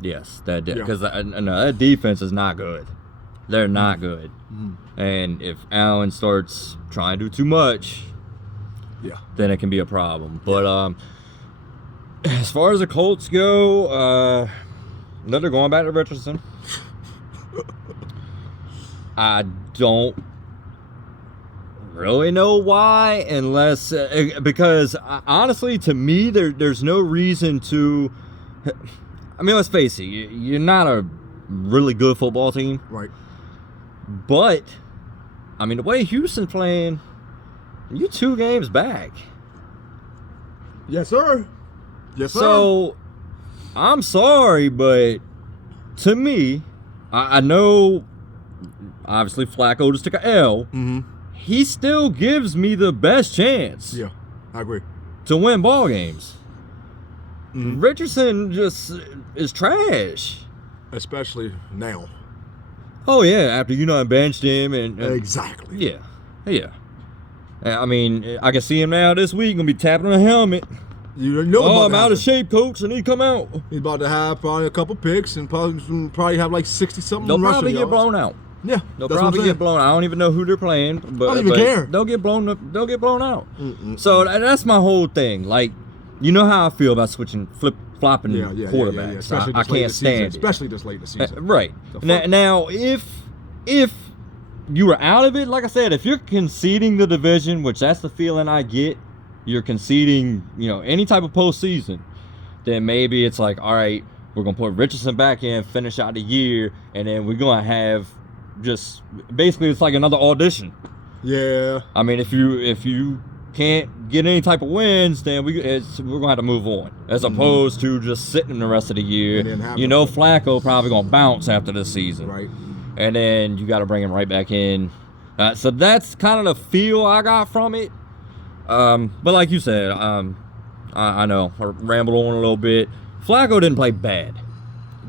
Yes, that because that defense is not good. They're not good. And if Allen starts trying to do too much, then it can be a problem. But as far as the Colts go, they're going back to Richardson. I don't really know why, unless because honestly, to me, there's no reason to. I mean, let's face it, you're not a really good football team, right? But I mean, the way Houston's playing, you 2 games back. Yes, sir. Yes, sir. So I'm sorry, but to me, I know obviously Flacco just took an L. He still gives me the best chance. Yeah, I agree. To win ball games. Richardson just is trash. Especially now. Oh yeah, after you know benched him and exactly. Yeah. I mean, I can see him now this week gonna be tapping on a helmet. You know I'm out of shape, coach. I need to come out. He's about to have probably a couple picks and probably have like 60-something. They'll probably get blown out. Yeah, they'll probably get blown out. I don't even know who they're playing, but I don't even care. They'll get blown out. So that's my whole thing. Like, you know how I feel about switching, flopping quarterbacks. Yeah. I can't stand it. Especially this late in the season. Right. Now, if you were out of it, like I said, if you're conceding the division, which that's the feeling I get, you're conceding, any type of postseason, then maybe it's like, all right, we're gonna put Richardson back in, finish out the year, and then we're gonna have just basically it's like another audition. Yeah. I mean, if you can't get any type of wins, then we're gonna have to move on, as opposed to just sitting the rest of the year. Flacco probably gonna bounce after this season, right? And then you got to bring him right back in. So that's kind of the feel I got from it. But like you said, I know I rambled on a little bit. Flacco didn't play bad.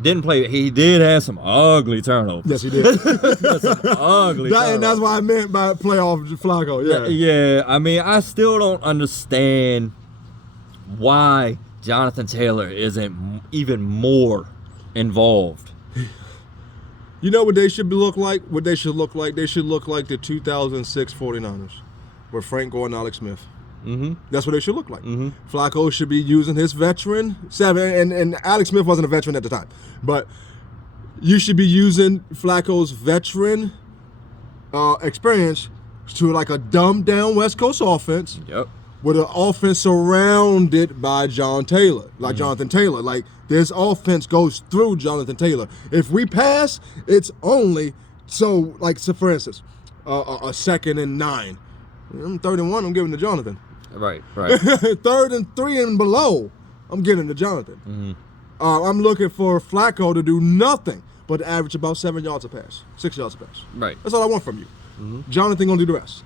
He did have some ugly turnovers. Yes, he did. Some ugly turnovers. And that's what I meant by playoff Flacco. Yeah. I mean, I still don't understand why Jonathan Taylor isn't even more involved. You know what they should look like? What they should look like? They should look like the 2006 49ers with Frank Gore and Alex Smith. That's what they should look like. Flacco should be using his veteran and Alex Smith wasn't a veteran at the time, but you should be using Flacco's veteran experience to like a dumbed down West Coast offense. Yep. With an offense surrounded by Jonathan Taylor. Like, this offense goes through Jonathan Taylor. If we pass, it's only so for instance, a 2nd and 9. I'm 3rd and 1, I'm giving to Jonathan. Right. 3rd and 3 and below, I'm giving to Jonathan. I'm looking for Flacco to do nothing but average about 7 yards a pass, 6 yards a pass. Right. That's all I want from you. Jonathan gonna do the rest.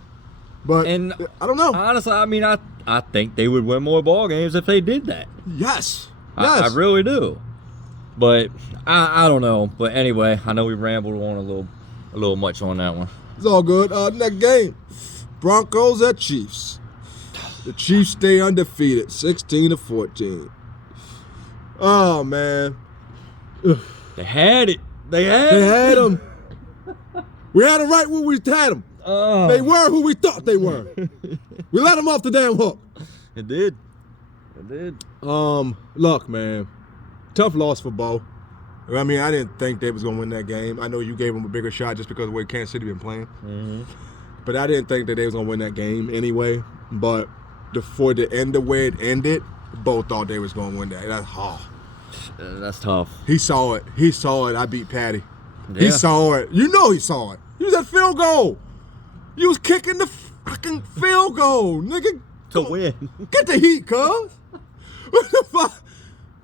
But I don't know. Honestly, I mean, I think they would win more ball games if they did that. Yes. I really do. But I don't know. But anyway, I know we rambled on a little much on that one. It's all good. Next game, Broncos at Chiefs. The Chiefs stay undefeated, 16-14. Oh man, they had it. They had them. We had them right where we had them. They were who we thought they were. We let them off the damn hook. It did. Look, man, tough loss for Bo. I mean, I didn't think they was gonna win that game. I know you gave them a bigger shot just because of the way Kansas City been playing. But I didn't think that they was gonna win that game anyway. But for the end of where it ended, both thought they was gonna win that. That's tough. He saw it. I beat Patty. Yeah. He saw it. You know he saw it. He was at field goal. You was kicking the fucking field goal, nigga. To win. Get the heat, cuz. What the fuck?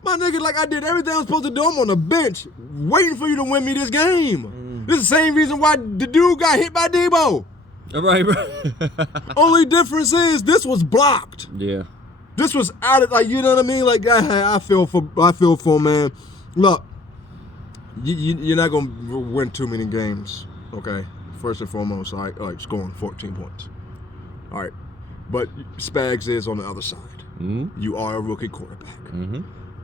My nigga, like I did everything I was supposed to do. I'm on the bench waiting for you to win me this game. This is the same reason why the dude got hit by Debo. Right. Only difference is this was blocked. Yeah. This was out of, like, you know what I mean? Like, I feel for him, man. Look, you're not going to win too many games, okay? First and foremost, all right, like scoring 14 points. All right. But Spags is on the other side. Mm-hmm. You are a rookie quarterback. Mm-hmm.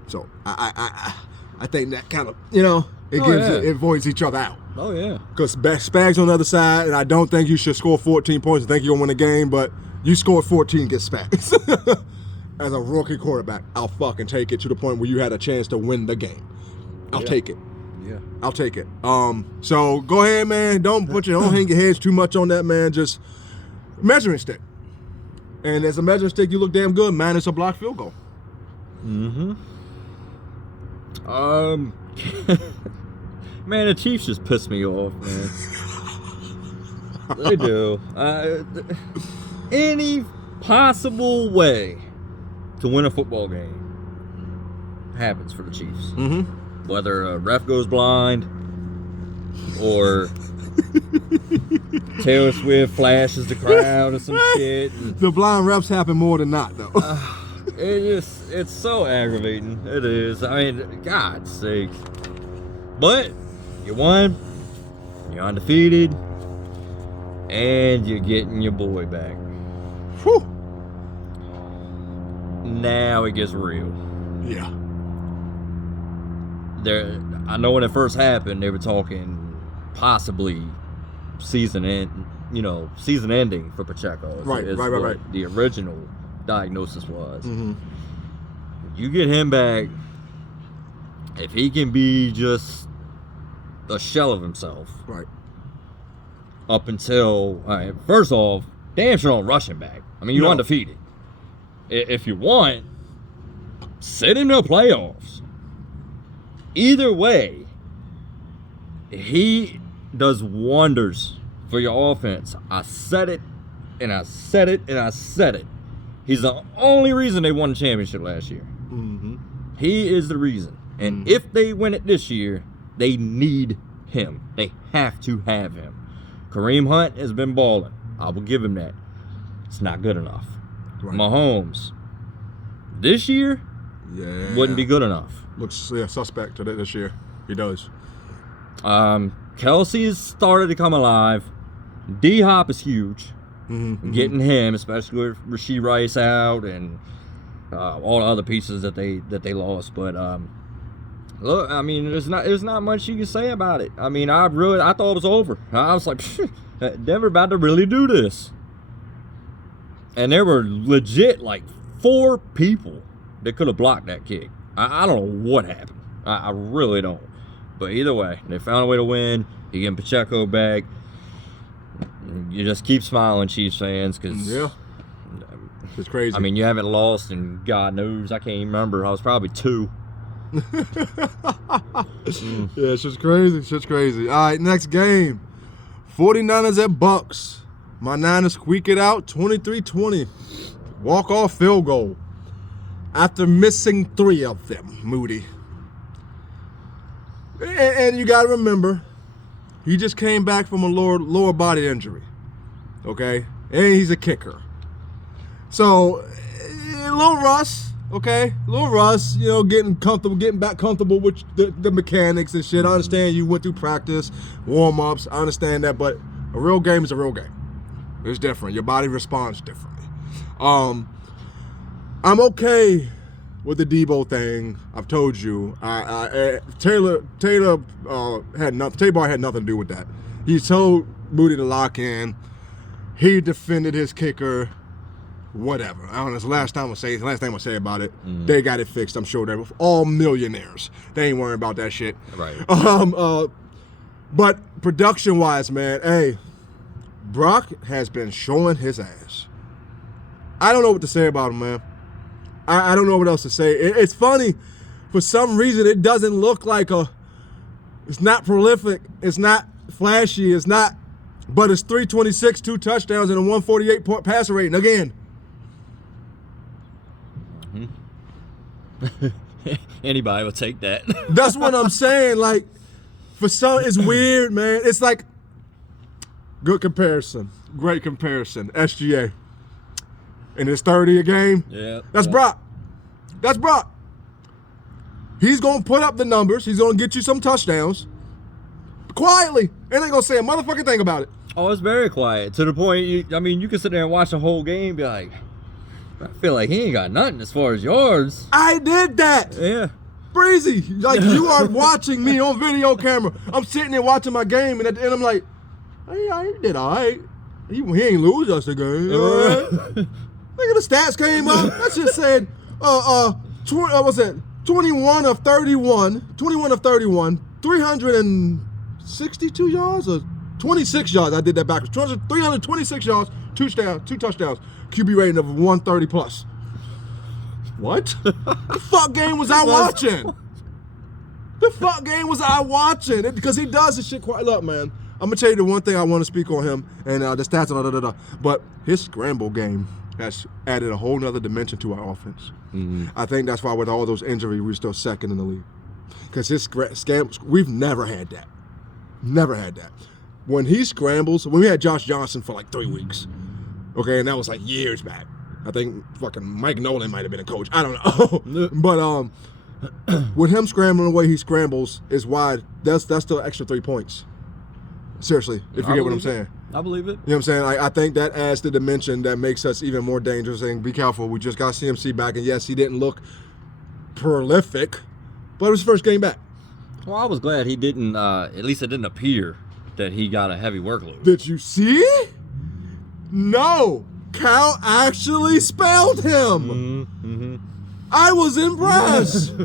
So I think that kind of, you know, it voids each other out. Oh, yeah. Because Spags on the other side, and I don't think you should score 14 points and think you're going to win a game, but you scored 14 against Spags. As a rookie quarterback, I'll fucking take it to the point where you had a chance to win the game. I'll take it. Yeah. I'll take it. So go ahead, man. Don't hang your heads too much on that, man. Just measuring stick. And as a measuring stick, you look damn good, minus a blocked field goal. Mm-hmm. Man, the Chiefs just piss me off, man. They do. Any possible way to win a football game happens for the Chiefs. Mm-hmm. Whether a ref goes blind or Taylor Swift flashes the crowd or some shit. The blind refs happen more than not, though. It's so aggravating. It is. I mean, God's sake. But you won. You're undefeated. And you're getting your boy back. Whew. Now it gets real. Yeah. I know when it first happened, they were talking possibly season ending for Pacheco. Right. The original diagnosis was. Mm-hmm. You get him back, if he can be just a shell of himself. Right. Up until, first off, damn sure don't rush him back. I mean, you're undefeated. If you want, send him to the playoffs. Either way, he does wonders for your offense. I said it, and I said it, and I said it. He's the only reason they won the championship last year. Mm-hmm. He is the reason. And if they win it this year, they need him. They have to have him. Kareem Hunt has been balling. I will give him that. It's not good enough. Right. Mahomes, this year, wouldn't be good enough. Looks suspect to this year. He does. Kelsey's started to come alive. D-Hop is huge. Mm-hmm. Getting him, especially with Rashee Rice out and all the other pieces that they lost. But look, I mean, there's not much you can say about it. I mean, I thought it was over. I was like, Denver about to really do this. And there were legit like 4 people that could have blocked that kick. I don't know what happened. I really don't. But either way, they found a way to win. You get Pacheco back. You just keep smiling, Chiefs fans, because it's crazy. I mean, you haven't lost, and God knows, I can't even remember. I was probably 2. Yeah, it's just crazy. It's just crazy. All right, next game. 49ers at Bucks. My Niners squeak it out 23-20. Walk-off field goal. After missing 3 of them, Moody. And you got to remember, he just came back from a lower body injury. Okay? And he's a kicker. So, a little rust. Okay? A little rust. You know, getting back comfortable with the mechanics and shit. I understand you went through practice, warm-ups. I understand that. But a real game is a real game. It's different. Your body responds differently. I'm okay with the Debo thing. I've told you. Taylor had nothing. Taylor had nothing to do with that. He told Moody to lock in. He defended his kicker. Whatever. I don't know. It's the last thing I'm gonna say about it. Mm-hmm. They got it fixed. I'm sure they're all millionaires. They ain't worrying about that shit. Right. But production-wise, man, hey, Brock has been showing his ass. I don't know what to say about him, man. I don't know what else to say. It's funny. For some reason, it doesn't look like it's not prolific. It's not flashy. It's not But it's 326, 2 touchdowns, and a 148 passer rating. Again. Anybody will take that. That's what I'm saying. Like, for some, it's weird, man. It's like, good comparison. Great comparison. SGA. And it's 30 a game. Yeah. That's Brock. That's Brock. He's going to put up the numbers. He's going to get you some touchdowns. Quietly. And ain't going to say a motherfucking thing about it. Oh, it's very quiet. To the point, you can sit there and watch the whole game and be like, I feel like he ain't got nothing as far as yards. I did that. Yeah. Breezy. Like, you are watching me on video camera. I'm sitting there watching my game, and at the end, I'm like, hey, he did all right. He ain't lose us the game. All right. Look at the stats came up. That just said, what's that? 21 of 31, 362 yards or 26 yards. I did that backwards. 326 yards, two touchdowns. QB rating of 130 plus. What? The fuck game was I watching? The fuck game was I watching? Because he does this shit quite. Look, man, I'm gonna tell you the one thing I want to speak on him and the stats, but his scramble game has added a whole nother dimension to our offense. Mm-hmm. I think that's why with all those injuries, we're still second in the league. Because his we've never had that. Never had that. When he scrambles, when we had Josh Johnson for like 3 weeks, okay, and that was like years back. I think fucking Mike Nolan might have been a coach. I don't know. But with him scrambling the way he scrambles is why that's still extra 3 points. Seriously, if you get what I'm saying. I believe it. You know what I'm saying? I think that adds the dimension that makes us even more dangerous. And be careful, we just got CMC back, and yes, he didn't look prolific, but it was his first game back. Well, I was glad he didn't, at least it didn't appear that he got a heavy workload. Did you see? No. Cal actually spelled him. Mm-hmm. I was impressed.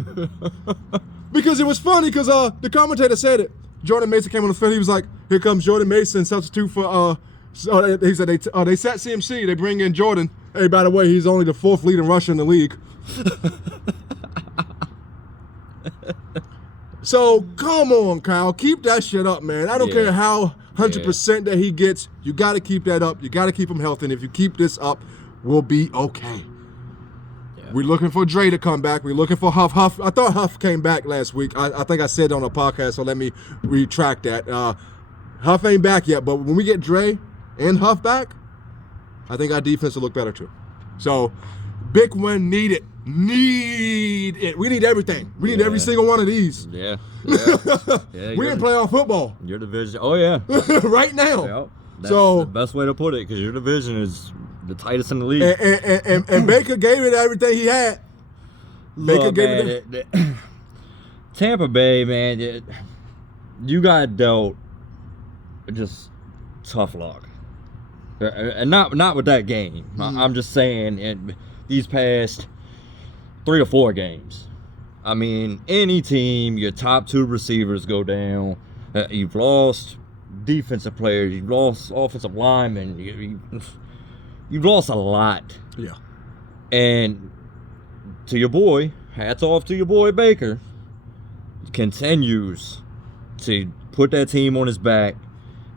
Because it was funny because the commentator said it. Jordan Mason came on the field. He was like, here comes Jordan Mason, substitute for, he said they set CMC. They bring in Jordan. Hey, by the way, he's only the 4th leading rusher in the league. So, come on, Kyle. Keep that shit up, man. I don't care how 100% that he gets. You got to keep that up. You got to keep him healthy. And if you keep this up, we'll be okay. Yeah. We're looking for Dre to come back. We're looking for Huff. I thought Huff came back last week. I think I said it on a podcast, so let me retract that. Huff ain't back yet, but when we get Dre and Huff back, I think our defense will look better too. So, big win needed. Need it. We need everything. We need every single one of these. Yeah. We in playoff football. Your division. Oh, yeah. Right now. Yep. That's the best way to put it, because your division is the tightest in the league. And Baker gave it everything he had. Baker gave it. Tampa Bay, man, you got dealt just tough luck. And not with that game. I'm just saying, in these past 3 or 4 games. I mean, any team, your top 2 receivers go down. You've lost defensive players. You've lost offensive linemen. You've lost a lot. Yeah. And to your boy, hats off to your boy Baker, continues to put that team on his back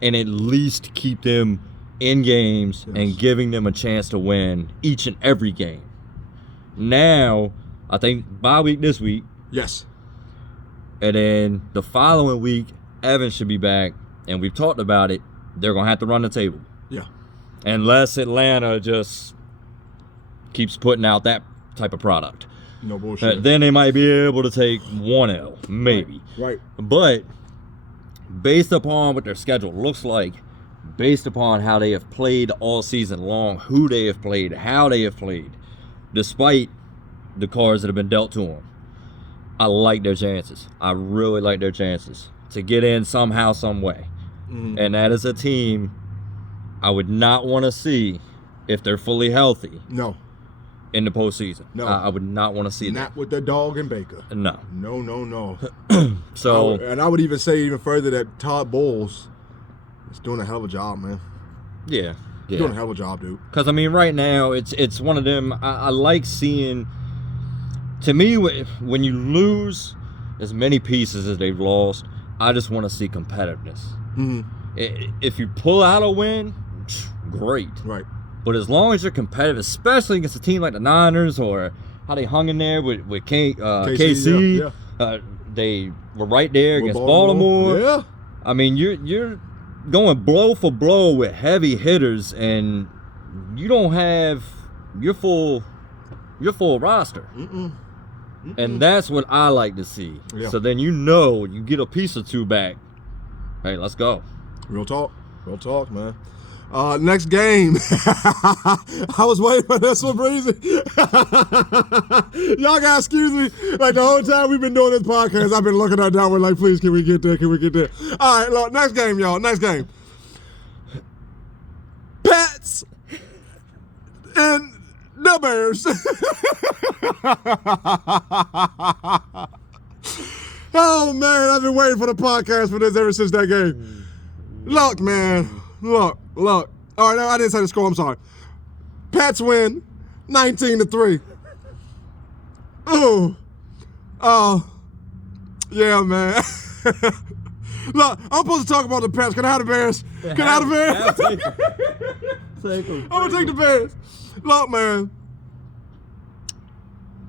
and at least keep them in games and giving them a chance to win each and every game. Now, I think bye week this week. Yes. And then the following week, Evans should be back. And we've talked about it. They're going to have to run the table. Yeah. Unless Atlanta just keeps putting out that type of product. No bullshit. Then they might be able to take 1L, maybe. Right. But based upon what their schedule looks like, based upon how they have played all season long, who they have played, how they have played, despite the cards that have been dealt to them, I like their chances. I really like their chances to get in somehow, some way. Mm-hmm. And that is a team I would not want to see if they're fully healthy. No. In the postseason. No. I would not want to see that. Not with the dog and Baker. No. No. So. I would even say even further that Todd Bowles is doing a hell of a job, man. Yeah. He's doing a hell of a job, dude. Because, I mean, right now, it's one of them. I like seeing. To me, when you lose as many pieces as they've lost, I just want to see competitiveness. Mm-hmm. If you pull out a win, great. Right. But as long as you're competitive, especially against a team like the Niners or how they hung in there with KC, yeah. They were right there With against Baltimore. Yeah. I mean, you're going blow for blow with heavy hitters, and you don't have your full roster. And that's what I like to see. Yeah. So then you get a piece or two back. Hey, let's go. Real talk, man. Next game. I was waiting for this one, Breezy. Y'all gotta excuse me. Like the whole time we've been doing this podcast, I've been looking at that one like, please, can we get there? All right, look, next game, y'all. Next game. Pats and the Bears. Oh man, I've been waiting for the podcast for this ever since that game. Look, man. Look. All right, no, I didn't say the score. I'm sorry. Pats win 19-3. Oh, yeah, man. Look, I'm supposed to talk about the Pats. Can I have the Bears? Can I have the Bears? I'm gonna take the Bears. Look, man.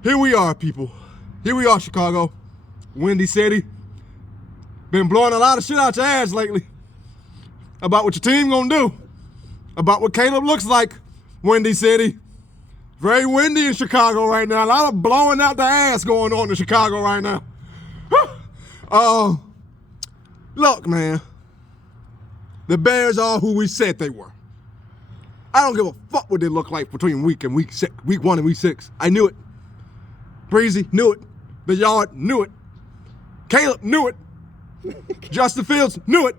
Here we are, people. Here we are, Chicago. Windy City. Been blowing a lot of shit out your ass lately. About what your team gonna do. About what Caleb looks like. Windy City. Very windy in Chicago right now. A lot of blowing out the ass going on in Chicago right now. Look, man. The Bears are who we said they were. I don't give a fuck what they look like between week 1 and week 6. I knew it. Breezy knew it. The Yard knew it. Caleb knew it. Justin Fields knew it.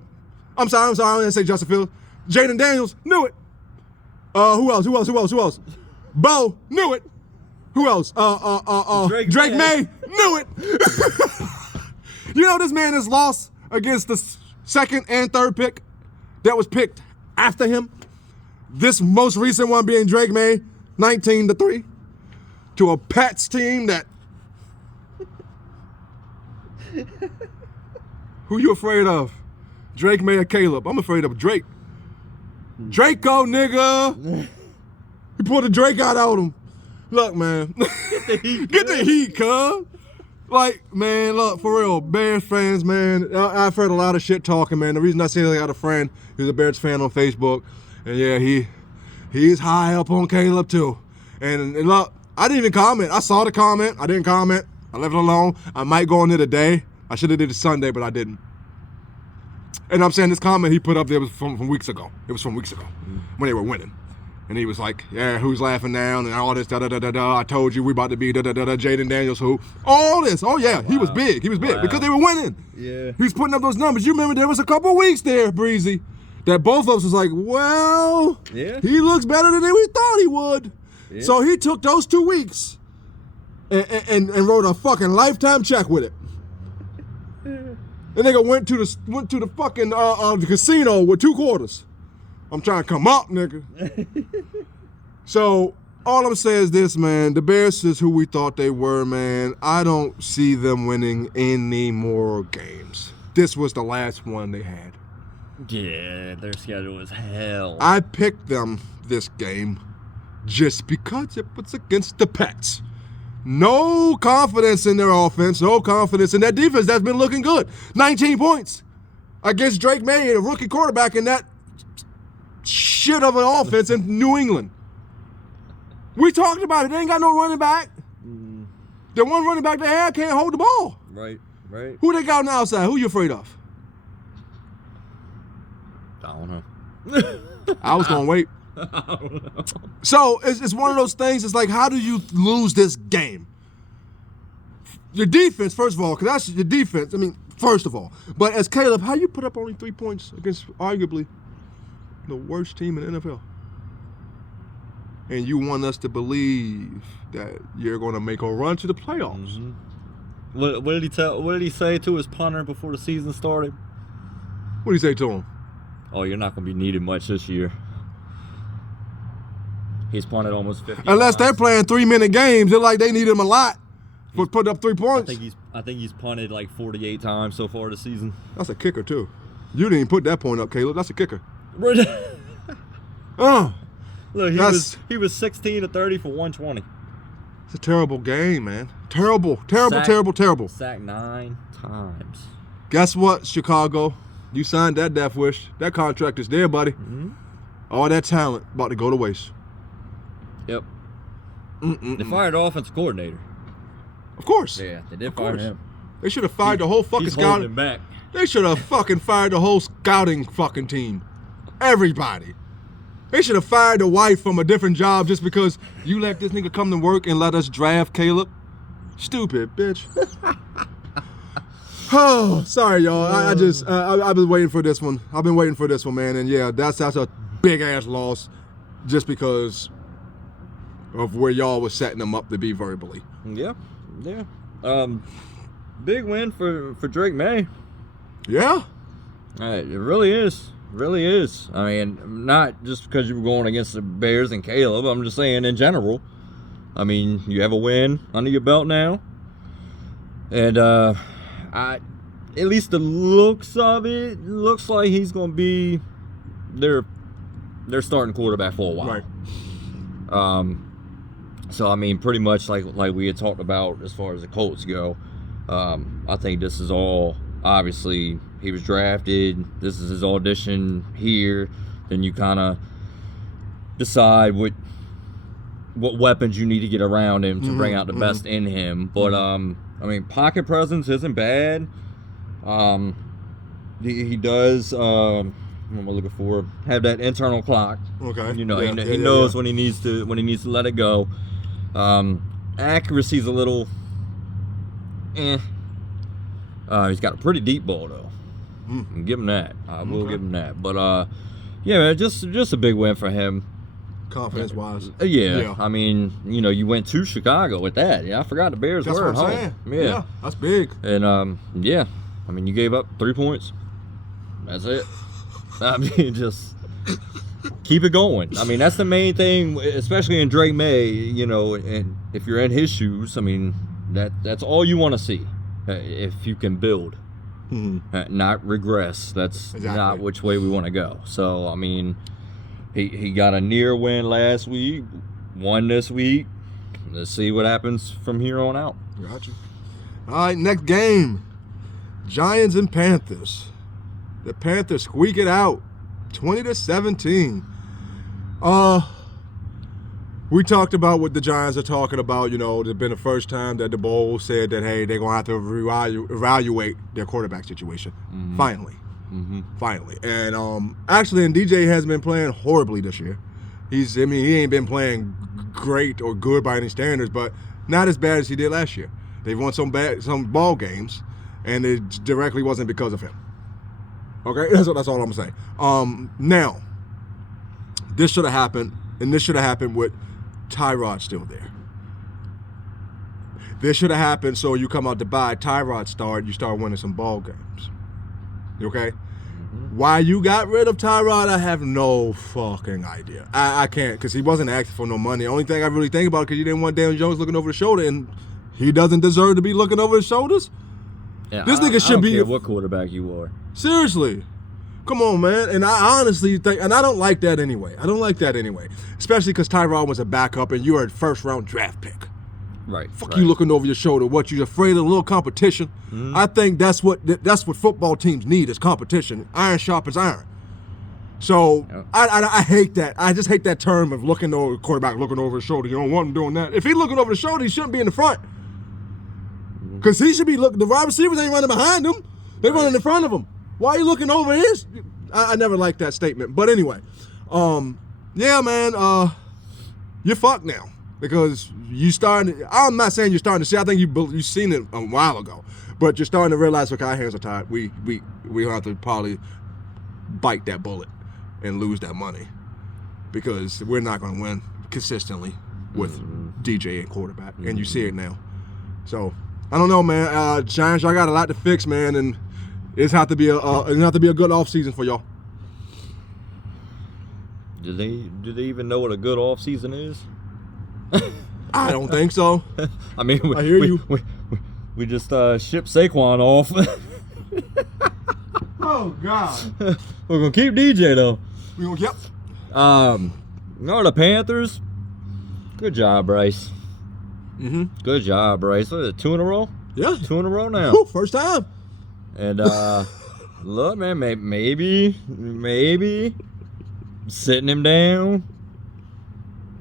I'm sorry, I didn't say Justin Fields. Jaden Daniels knew it. Who else? Bo knew it. Who else? Drake May knew it. You know this man has lost against the second and third pick that was picked after him. This most recent one being Drake May, 19-3, to a Pats team that. Who you afraid of? Drake May or Caleb? I'm afraid of Drake. Draco, nigga. He pulled the Drake out on him. Look, man. Get the heat, cuz. Like, man, look, for real, Bears fans, man, I've heard a lot of shit talking, man. The reason I say I got a friend who's a Bears fan on Facebook, and yeah, he's high up on Caleb too. And look, I didn't even comment. I saw the comment. I didn't comment. I left it alone. I might go on it today. I should have did it Sunday, but I didn't. And I'm saying this comment he put up there was from weeks ago. It was from weeks ago when they were winning. And he was like, yeah, who's laughing now? And all this, da-da-da-da-da. I told you we about to be da-da-da-da. Jaden Daniels, who? All this. Oh, yeah, he was big. He was big because they were winning. Yeah. He was putting up those numbers. You remember there was a couple of weeks there, Breezy, that both of us was like, well, yeah, he looks better than we thought he would. Yeah. So he took those 2 weeks and wrote a fucking lifetime check with it. The nigga went to the fucking the casino with 2 quarters. I'm trying to come up, nigga. So all I'm saying is this, man. The Bears is who we thought they were, man. I don't see them winning any more games. This was the last one they had. Yeah, their schedule was hell. I picked them this game just because it was against the Pats. No confidence in their offense, no confidence in that defense that's been looking good. 19 points against Drake May, a rookie quarterback in that shit of an offense in New England. We talked about it. They ain't got no running back. The one running back they have can't hold the ball. Right. Who they got on the outside? Who you afraid of? I don't know. I was going to wait. So it's one of those things. It's like, how do you lose this game? Your defense, first of all, because that's your defense. I mean, first of all. But as Caleb, how you put up only 3 points against arguably the worst team in the NFL? And you want us to believe that you're going to make a run to the playoffs. Mm-hmm. What did he say to his punter before the season started? What did he say to him? Oh, you're not going to be needed much this year. He's punted almost 50 Unless times. they're playing 3-minute games, they're like they need him a lot for putting up 3 points. I think he's punted like 48 times so far this season. That's a kicker too. You didn't even put that point up, Caleb. That's a kicker. Look, That's- he was 16 to 30 for 120. It's a terrible game, man. Terrible. Sack. Terrible. Sacked 9 times. Guess what, Chicago? You signed that death wish. That contract is there, buddy. Mm-hmm. All that talent about to go to waste. Yep. They fired the offensive coordinator. Of course. Yeah, they did Of fire course. him. They should have fired the whole fucking He's holding him scouting. back. They should have fucking fired the whole scouting fucking team. Everybody. They should have fired the wife from a different job just because you let this nigga come to work and let us draft Caleb. Stupid bitch. Oh, sorry, y'all. I've been waiting for this one. I've been waiting for this one, man. And yeah, that's a big ass loss, just because of where y'all was setting them up to be verbally. Yeah. Big win for Drake May. Yeah. It really is. Really is. I mean, not just because you were going against the Bears and Caleb. I'm just saying in general. I mean, you have a win under your belt now. And at least the looks of it, looks like he's going to be their starting quarterback for a while. Right. So I mean, pretty much like we had talked about as far as the Colts go. I think this is all, obviously he was drafted. This is his audition here. Then you kind of decide what weapons you need to get around him to bring out the best in him. But I mean, pocket presence isn't bad. He does. What am I looking for? Have that internal clock. Okay. You know, he knows when he needs to let it go. Accuracy's a little. He's got a pretty deep ball though. Give him that. I will give him that. But yeah, man, just a big win for him. Confidence wise. Yeah. I mean, you know, you went to Chicago with that. Yeah, I forgot the Bears That's were what at I'm home. saying. Yeah, that's big. And yeah, I mean, you gave up 3 points. That's it. I mean, just keep it going. I mean, that's the main thing, especially in Drake May. You know, and if you're in his shoes, I mean, that's all you want to see. If you can build, not regress. That's not which way we want to go. So, I mean, he got a near win last week, won this week. Let's see what happens from here on out. Gotcha. All right, next game. Giants and Panthers. The Panthers squeak it out, 20-17. We talked about what the Giants are talking about. You know, it's been the first time that the Bulls said that, hey, they're going to have to evaluate their quarterback situation. Finally. And actually, and DJ has been playing horribly this year. He ain't been playing great or good by any standards, but not as bad as he did last year. They've won some ball games, and it directly wasn't because of him. Okay, that's all I'm saying. Now, this should have happened, and this should have happened with Tyrod still there. This should have happened so you come out to buy, Tyrod start, you start winning some ball games. Okay? Why you got rid of Tyrod, I have no fucking idea. I can't, because he wasn't asking for no money. The only thing I really think about, because you didn't want Daniel Jones looking over the shoulder, and he doesn't deserve to be looking over his shoulders. Yeah, This nigga should I don't be care what quarterback you are. Seriously. Come on, man. And I honestly think, and I don't like that anyway. Especially because Tyrod was a backup and you're a first-round draft pick. Right. Fuck you looking over your shoulder. What, you afraid of a little competition? I think that's what football teams need is competition. Iron sharpens iron. So I hate that. I just hate that term of looking over quarterback, looking over his shoulder. You don't want him doing that. If he's looking over the shoulder, he shouldn't be in the front. Because he should be looking. The wide receivers ain't running behind him. They're running in front of him. Why are you looking over his? I never liked that statement. But anyway, yeah, man, you're fucked now. Because I'm not saying you're starting to see, I think you've seen it a while ago. But you're starting to realize, okay, our hands are tied. We have to probably bite that bullet and lose that money. Because we're not going to win consistently with DJ and quarterback. And you see it now. So, I don't know, man. Giants, y'all got a lot to fix, man. And it's have to be a good offseason for y'all. Do they even know what a good off season is? I don't think so. I mean, I hear you. We just shipped Saquon off. Oh God. We're gonna keep DJ though. We gonna yep. No, the Panthers. Good job, Bryce. Good job, Bryce. What is it, 2 in a row? Yeah. 2 in a row now. Whew, first time. And look, man, maybe sitting him down.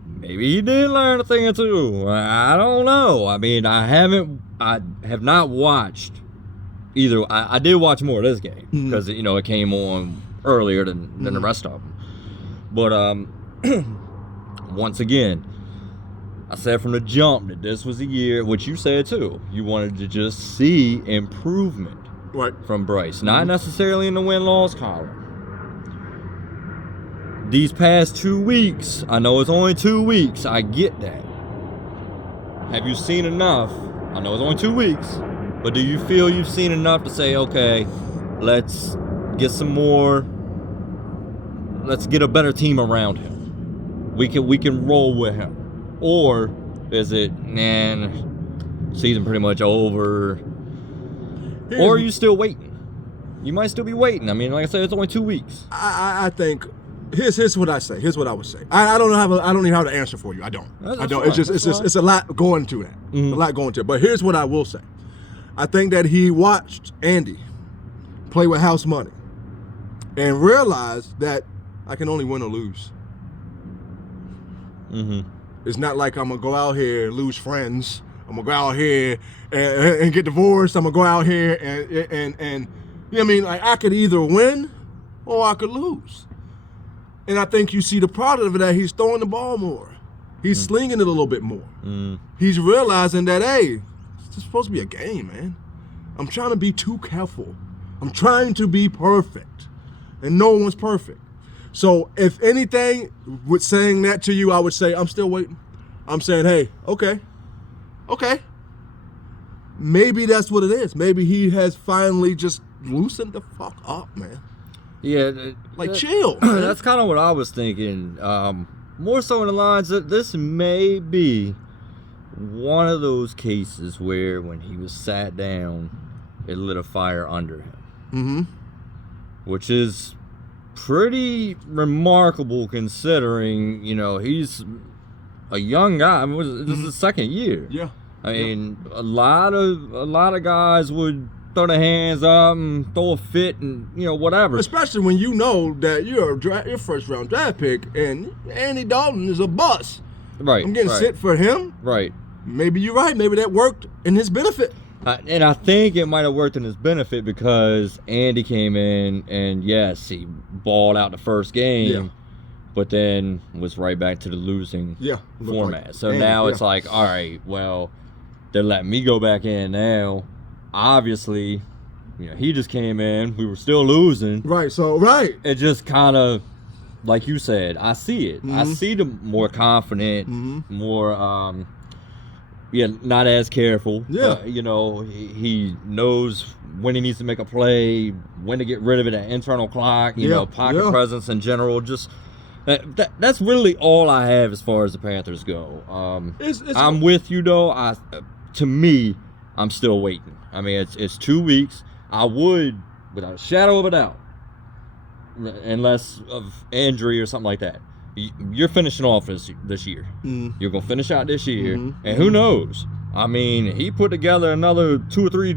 Maybe he did learn a thing or two. I don't know. I mean, I have not watched either. I did watch more of this game because it came on earlier than the rest of them. But once again, I said from the jump that this was a year, which you said too. You wanted to just see improvement from Bryce, not necessarily in the win-loss column. These past 2 weeks, I know it's only 2 weeks, I get that. Have you seen enough? I know it's only 2 weeks, but do you feel you've seen enough to say, okay, let's get some more, let's get a better team around him. We can roll with him. Or is it, season pretty much over? Or are you still waiting? You might still be waiting. I mean, like I said, it's only 2 weeks. I think here's what I say. Here's what I would say. I don't even have an answer for you. I don't. It's a lot going to that. A lot going to it. But here's what I will say. I think that he watched Andy play with house money and realized that I can only win or lose. It's not like I'm gonna go out here and lose friends. I'm gonna go out here and get divorced. I'm gonna go out here and you know what I mean? Like, I could either win or I could lose. And I think you see the product of that. He's throwing the ball more. He's slinging it a little bit more. He's realizing that, hey, it's supposed to be a game, man. I'm trying to be too careful. I'm trying to be perfect. And no one's perfect. So if anything, with saying that to you, I would say, I'm still waiting. I'm saying, hey, okay. Maybe that's what it is. Maybe he has finally just loosened the fuck up, man. Yeah. Chill, man. That's kind of what I was thinking. More so in the lines that this may be one of those cases where when he was sat down, it lit a fire under him. Which is pretty remarkable considering, he's a young guy. I mean, this is his second year. Yeah. I mean, a lot of guys would throw their hands up and throw a fit and whatever. Especially when you know that you're your first round draft pick and Andy Dalton is a bust. Right. I'm getting sit for him. Right. Maybe you're right. Maybe that worked in his benefit. And I think it might have worked in his benefit because Andy came in and yes, he balled out the first game. But then was right back to the losing format. Like, so now it's like, all right, well, they're letting me go back in now. Obviously, he just came in. We were still losing. Right, It just kind of, like you said, I see it. I see the more confident, more, not as careful. Yeah. He knows when he needs to make a play, when to get rid of it, an internal clock, pocket presence in general. Just that's really all I have as far as the Panthers go. I'm with you though. To me, I'm still waiting. I mean, it's 2 weeks. I would, without a shadow of a doubt, unless of injury or something like that, you're finishing off this year. You're gonna finish out this year, and who knows? I mean, he put together another two or three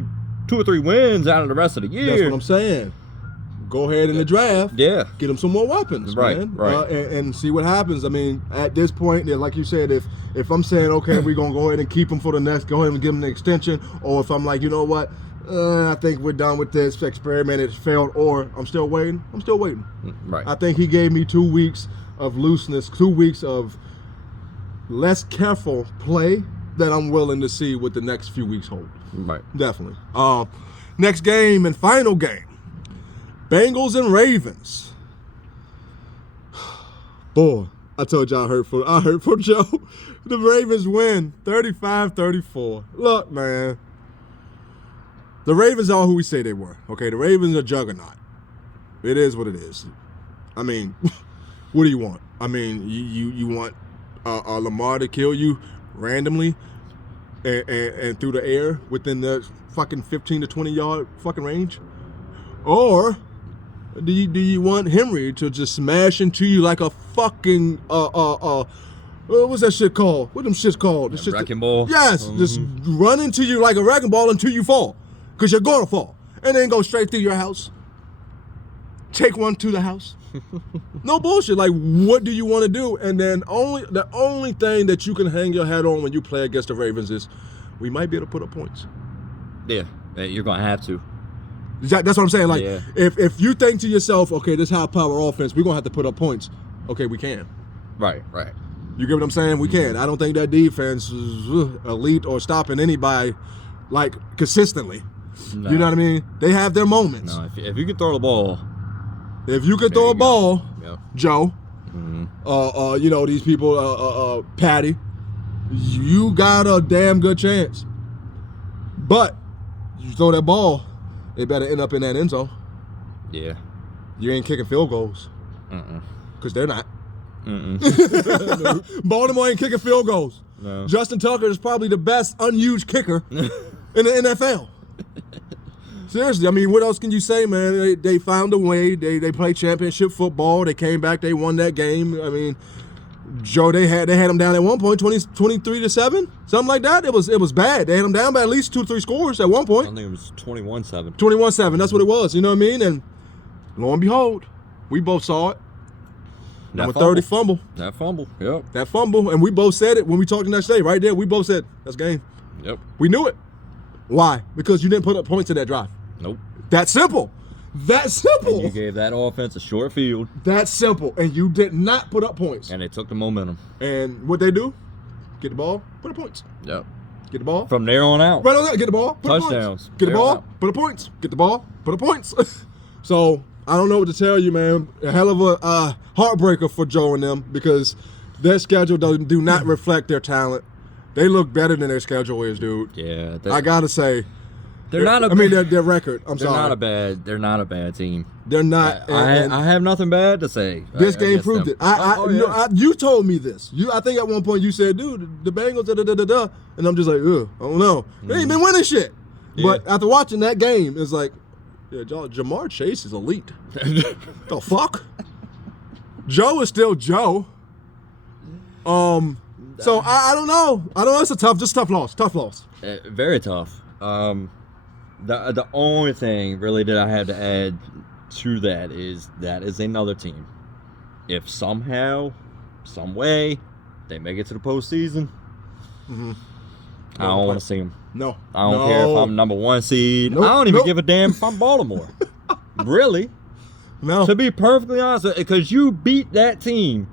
wins out of the rest of the year. That's what I'm saying. Go ahead in the draft. Yeah. Get him some more weapons, man. Right. And see what happens. I mean, at this point, like you said, if I'm saying, okay, we're going to go ahead and keep him for the next, go ahead and give him the extension, or if I'm like, you know what, I think we're done with this experiment, it's failed, or I'm still waiting. Right. I think he gave me 2 weeks of looseness, 2 weeks of less careful play that I'm willing to see what the next few weeks hold. Right. Definitely. Next game and final game. Bengals and Ravens. Boy, I told you I hurt for Joe. The Ravens win 35-34. Look, man. The Ravens are who we say they were. Okay, the Ravens are juggernaut. It is what it is. I mean, what do you want? I mean, you want Lamar to kill you randomly and through the air within the fucking 15 to 20 yard fucking range? Or do you want Henry to just smash into you like a fucking what's that shit called? What them shits called? The shit wrecking ball? Yes, just run into you like a wrecking ball until you fall, because you're gonna fall, and then go straight through your house. Take one to the house. No bullshit. Like, what do you want to do? And then the only thing that you can hang your hat on when you play against the Ravens is we might be able to put up points. Yeah, you're gonna have to. That's what I'm saying. Like, Yeah. if you think to yourself, okay, this high power offense, we're gonna have to put up points. Okay, we can. Right. You get what I'm saying? We can. I don't think that defense is elite or stopping anybody like consistently. No. You know what I mean? They have their moments. No, if you can throw the ball. If you could There throw a you go. ball, Yep. Joe, you know, these people, Patty, you got a damn good chance. But you throw that ball, it better end up in that end zone. Yeah. You ain't kicking field goals. Because they're not. Baltimore ain't kicking field goals. No. Justin Tucker is probably the best unused kicker in the NFL. Seriously, I mean, what else can you say, man? They found a way. They played championship football. They came back. They won that game. I mean, Joe, they had them down at one point, 23-7, something like that. It was bad. They had them down by at least 2-3 scores at one I point. think it was 21-7. 21-7. That's what it was. You know what I mean? And lo and behold, we both saw it. Number 30 fumble. That fumble. Yep. That fumble, and we both said it when we talked the next day. Right there, we both said that's game. Yep. We knew it. Why? Because you didn't put up points in that drive. Nope. That simple. That simple. And you gave that offense a short field, That simple. And you did not put up points. and they took the momentum. And what they do? Get the ball, put up points. Yep. Get the ball. From there on out. Right on that. Get the ball, put up points. Touchdowns. Get the There ball, out. put up points. Get the ball, put up points. So I don't know what to tell you, man. A hell of a heartbreaker for Joe and them, because their schedule do not reflect their talent. They look better than their schedule is, dude. Yeah. I gotta say. They're not a. I mean, their record. I'm they're sorry. They're not a bad team. They're not. I have nothing bad to say. This game against proved them. it. You know, you told me this. I think at one point you said, dude, the Bengals, da-da-da-da-da. And I'm just like, ugh, I don't know. They ain't been winning shit. Yeah. But after watching that game, it's like, yeah, Jamar Chase is elite. The fuck? Joe is still Joe. So I don't know. It's a tough loss. Tough loss. Very tough. The only thing really that I have to add to that is another team. If somehow, some way, they make it to the postseason, I don't want to see them. No. I don't care if I'm number 1 seed. Nope. I don't even Nope. give a damn if I'm Baltimore. Really? No. To be perfectly honest, because you beat that team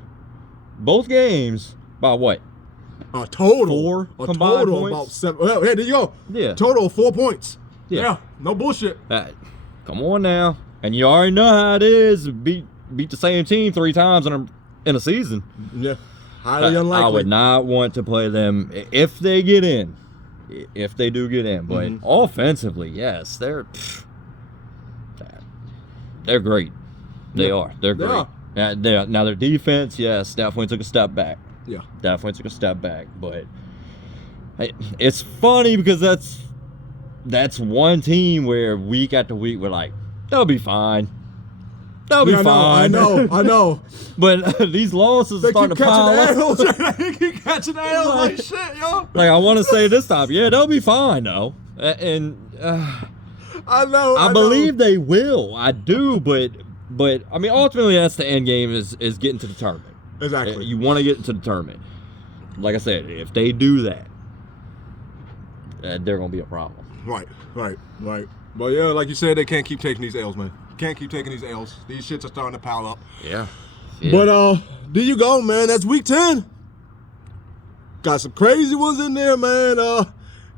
both games by what? A total. 4 A combined total points? about 7. Well, hey, there you go. Yeah. Total of 4 points. Yeah. No bullshit. Come on now. And you already know how it is. Beat the same team 3 times in a season. Yeah. Highly unlikely. I would not want to play them if they get in. If they do get in. But offensively, yes, they're great. They are. They're They great. are. Now their defense, yes, definitely took a step back. Yeah. Definitely took a step back. But it's funny because that's one team where week after week we're like, they'll be fine. They'll be fine. I know. But these losses They are starting keep to pile up. catching L's. They keep catching L's like shit, yo. Like, I want to say this time, yeah, they'll be fine, though. And I know. I believe they will. I do, but I mean, ultimately, that's the end game is getting to the tournament. Exactly. You want to get into the tournament. Like I said, if they do that, they're going to be a problem. Right. But yeah, like you said, they can't keep taking these L's, man. Can't keep taking these L's. These shits are starting to pile up. Yeah. But there you go, man. That's week 10. Got some crazy ones in there, man.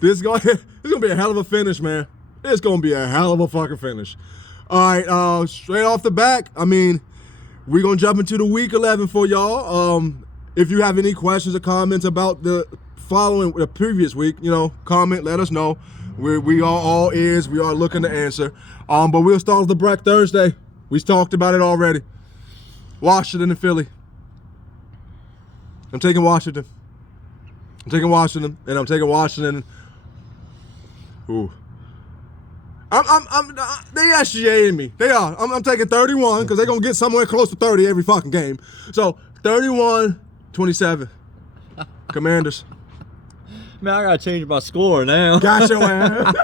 This is gonna be a hell of a finish, man. It's gonna be a hell of a fucking finish. All right, straight off the back, I mean, we're gonna jump into the week 11 for y'all. If you have any questions or comments about the previous week, comment, let us know. We are all ears. We are looking to answer. But we'll start with the Breck Thursday. We talked about it already. Washington and Philly. I'm taking Washington. And I'm taking Washington. Ooh. They SGAing me. They are. I'm taking 31 because they're gonna get somewhere close to 30 every fucking game. So 31-27. Commanders. Man, I gotta change my score now. Got your ass.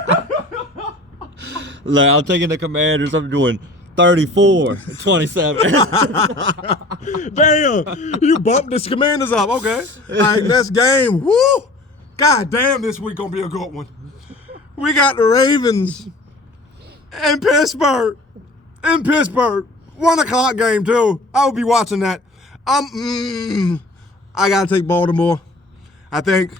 Look, I'm taking the Commanders. I'm doing 34-27. Damn, you bumped the Commanders up. Okay. All right, next game. Woo! God damn, this week gonna be a good one. We got the Ravens in Pittsburgh. 1 o'clock game too. I will be watching that. I gotta take Baltimore. I think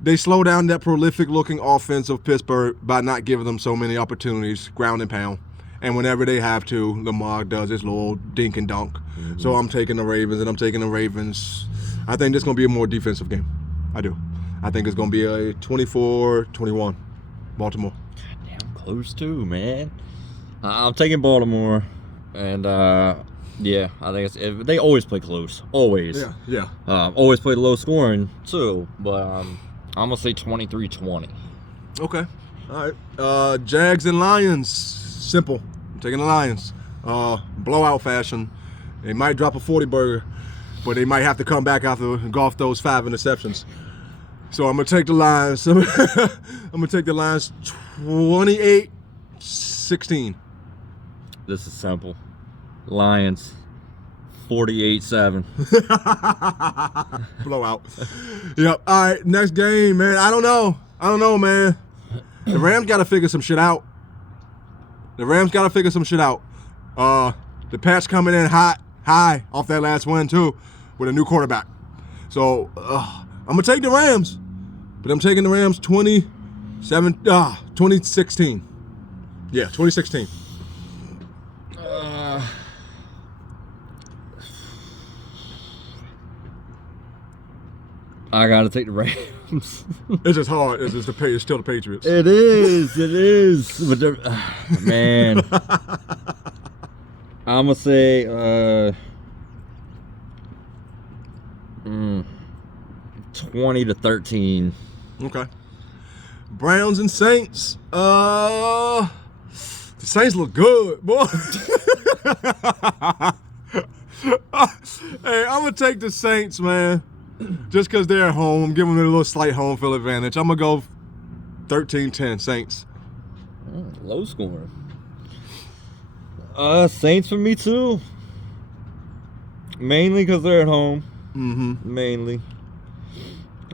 they slow down that prolific looking offense of Pittsburgh by not giving them so many opportunities, ground and pound. And whenever they have to, Lamar does his little dink and dunk. Mm-hmm. So I'm taking the Ravens, and I'm taking the Ravens. I think this is going to be a more defensive game. I do. I think it's going to be a 24-21 Baltimore. Goddamn close too, man. I'm taking Baltimore. And, yeah, I think they always play close. Always. Yeah. Always play low scoring, too. But I'm going to say 23-20. Okay. All right. Jags and Lions. Simple. I'm taking the Lions. Blowout fashion. They might drop a 40 burger, but they might have to come back after golf those 5 interceptions. So I'm going to take the Lions. I'm going to take the Lions 28-16. This is simple. Lions 48-7. Blowout. Yep. All right, next game, man. I don't know, man. The Rams got to figure some shit out. The Pats coming in high off that last win, too, with a new quarterback. So, I'm going to take the Rams, but I'm taking the Rams 2016. Yeah, 2016. I got to take the Rams. It's just hard. It's still the Patriots. It is. But man, I'm gonna say 20-13. Okay. Browns and Saints. The Saints look good, boy. Hey, I'm gonna take the Saints, man. Just because they're at home, I'm giving them a little slight home field advantage. I'm going to go 13-10 Saints. Low scoring. Saints for me too. Mainly because they're at home. Mm-hmm. Mainly.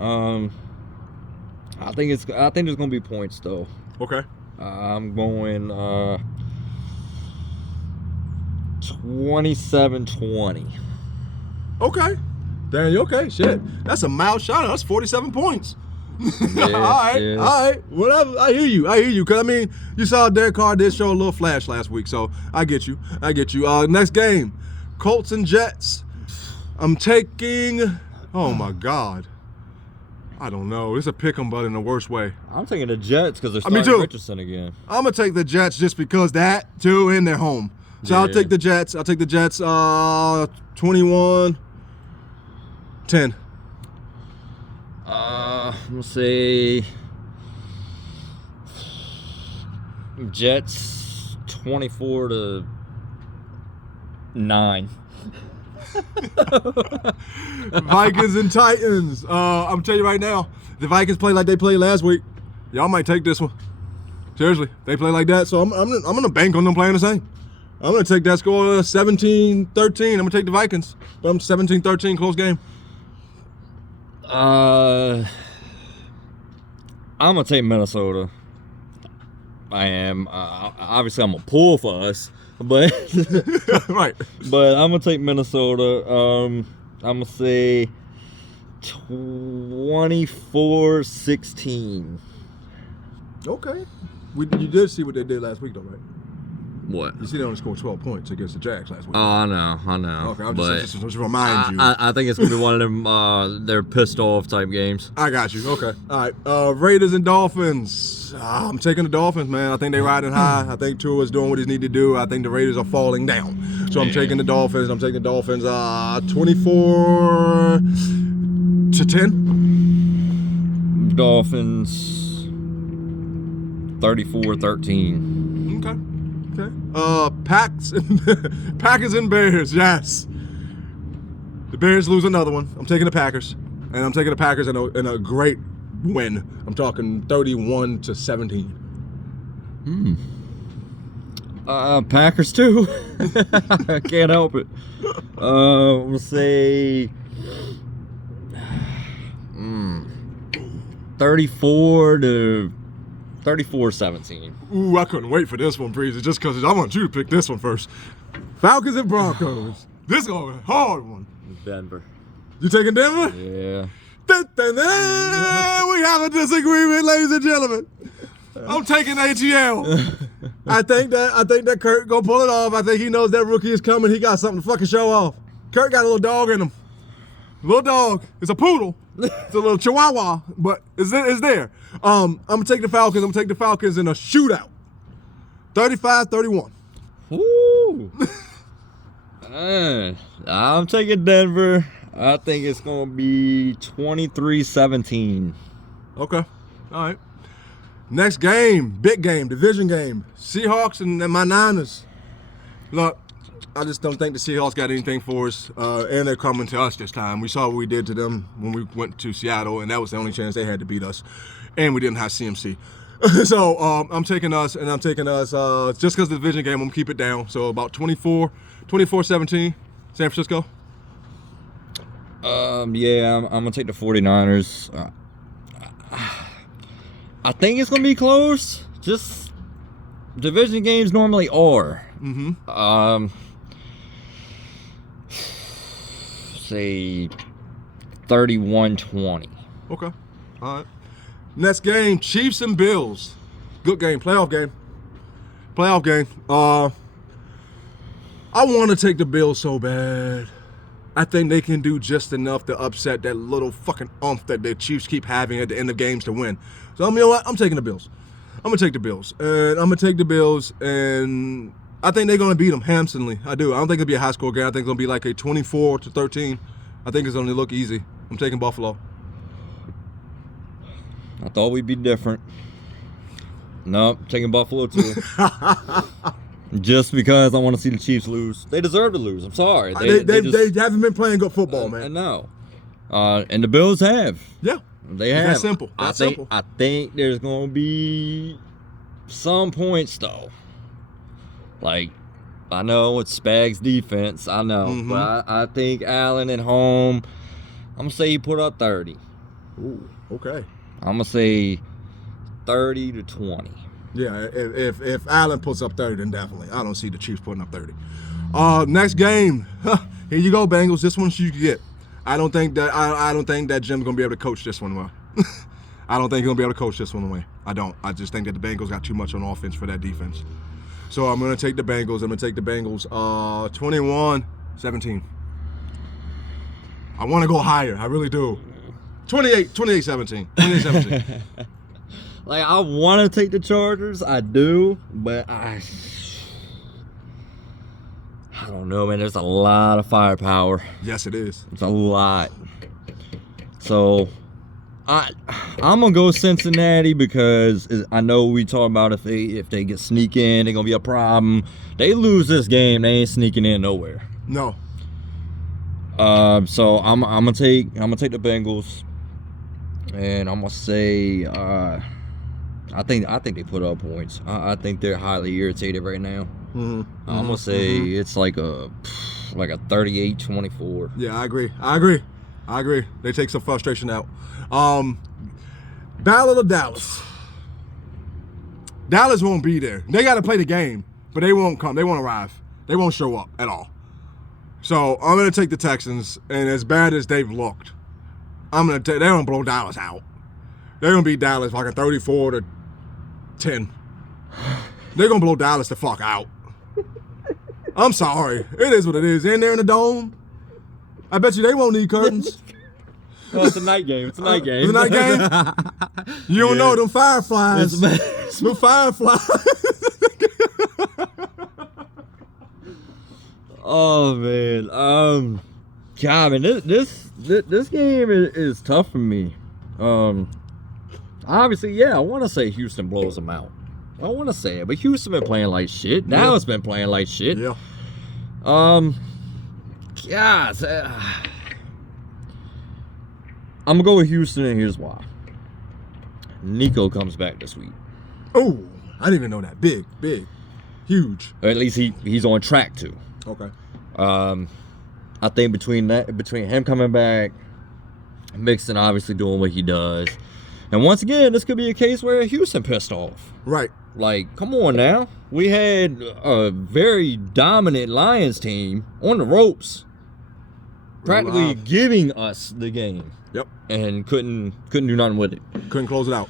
I think there's gonna be points though. Okay. I'm going 27-20. Okay. Daniel, okay, shit. That's a mild shot. That's 47 points. Yeah, all right, whatever. I hear you. Because, I mean, you saw Derek Carr did show a little flash last week, so I get you. Next game, Colts and Jets. I'm taking, oh, my God. I don't know. It's a pick 'em, but in the worst way. I'm taking the Jets because they're starting Richardson again. I'm going to take the Jets just because that, too, and they're home. So yeah. I'll take the Jets. 21-10. I'm gonna say Jets 24-9. Vikings and Titans. I'm telling you right now, the Vikings play like they played last week. Y'all might take this one. Seriously, they play like that. So I'm gonna bank on them playing the same. I'm gonna take that score 17-13. I'm gonna take the Vikings. But I'm 17-13, close game. I'm gonna take Minnesota. I am. Obviously, I'm gonna pull for us, but right. But I'm gonna take Minnesota. I'm gonna say 24-16. Okay. You did see what they did last week, though, right? What? You see they only scored 12 points against the Jags last week. Oh, I know. Okay, I'm just remind you. I think it's going to be one of them, they're pissed off type games. I got you. Okay. All right. Raiders and Dolphins. I'm taking the Dolphins, man. I think they're riding high. I think Tua's doing what he needs to do. I think the Raiders are falling down. So I'm taking the Dolphins. 24-10. Dolphins 34-13. Okay. Packers and Bears. Yes. The Bears lose another one. I'm taking the Packers, and I'm taking the Packers in a great win. I'm talking 31-17. Packers too. I can't help it. We'll say 34-17. Ooh, I couldn't wait for this one, Breezy, just because I want you to pick this one first. Falcons and Broncos. This is a hard one. Denver. You taking Denver? Yeah. We have a disagreement, ladies and gentlemen. I'm taking ATL. I think that Kurt gonna pull it off. I think he knows that rookie is coming. He got something to fucking show off. Kurt got a little dog in him. Little dog. It's a poodle. It's a little chihuahua, but it's there. I'm gonna take the Falcons. I'm gonna take the Falcons in a shootout. 35-31. Woo. I'm taking Denver. I think it's gonna be 23-17. Okay. All right. Next game, big game, division game. Seahawks and my Niners. Look, I just don't think the Seahawks got anything for us, and they're coming to us this time. We saw what we did to them when we went to Seattle, and that was the only chance they had to beat us. And we didn't have CMC. So I'm taking us just because of the division game, I'm going to keep it down. So about 24-17, San Francisco. Yeah, I'm going to take the 49ers. I think it's going to be close. Just division games normally are. Say 31-20. Okay. All right. Next game, Chiefs and Bills. Good game. Playoff game. I want to take the Bills so bad. I think they can do just enough to upset that little fucking umph that the Chiefs keep having at the end of games to win. So, you know what? I'm taking the Bills. I'm going to take the Bills. And I'm going to take the Bills, and I think they're going to beat them handsomely. I do. I don't think it'll be a high-score game. I think it's going to be like a 24-13. I think it's going to look easy. I'm taking Buffalo. I thought we'd be different. Nope, taking Buffalo too. Just because I want to see the Chiefs lose. They deserve to lose. I'm sorry. They haven't been playing good football, man. I know. And the Bills have. Yeah. They have. That's simple. Simple. I think there's going to be some points, though. Like, I know it's Spags' defense. I know. But I think Allen at home, I'm going to say he put up 30. Ooh, okay. I'm going to say 30-20. Yeah, if Allen puts up 30, then definitely. I don't see the Chiefs putting up 30. Next game. Here you go, Bengals. This one you can get. I don't think that Jim's gonna be able to coach this one well. I don't think he's gonna be able to coach this one away. I don't. I just think that the Bengals got too much on offense for that defense. So I'm gonna take the Bengals. I'm gonna take the Bengals 21-17. I want to go higher. I really do. 28-17. 28-17. Like, I want to take the Chargers. I do, but I don't know, man. There's a lot of firepower. Yes, it is. It's a lot. So, I'm gonna go Cincinnati because I know we talk about if they get sneak in, they're gonna be a problem. They lose this game, they ain't sneaking in nowhere. No. So I'm gonna take the Bengals, and I'm gonna say I think they put up points. I think they're highly irritated right now. I'm gonna say it's like a 38-24. Yeah, I agree. They take some frustration out. Battle of Dallas. Dallas won't be there. They got to play the game, but they won't come. They won't arrive. They won't show up at all. So I'm gonna take the Texans, and as bad as they've looked, they're gonna blow Dallas out. They're gonna beat Dallas like a 34-10. They're gonna blow Dallas the fuck out. I'm sorry. It is what it is. In there in the dome, I bet you they won't need curtains. Oh, it's a night game. It's a night game. It's a night game? You don't know them fireflies. Them fireflies. Oh man. God, man, this game is tough for me. Obviously, yeah, I want to say Houston blows them out. I want to say it, but Houston been playing like shit. Dallas been playing like shit. Yeah. Guys, I'm gonna go with Houston, and here's why. Nico comes back this week. Oh, I didn't even know that. Big, huge. Or at least he's on track to. Okay. I think between him coming back, Mixon obviously doing what he does, and once again, this could be a case where Houston pissed off. Right. Like, come on now. We had a very dominant Lions team on the ropes, practically giving us the game. Yep. And couldn't do nothing with it. Couldn't close it out.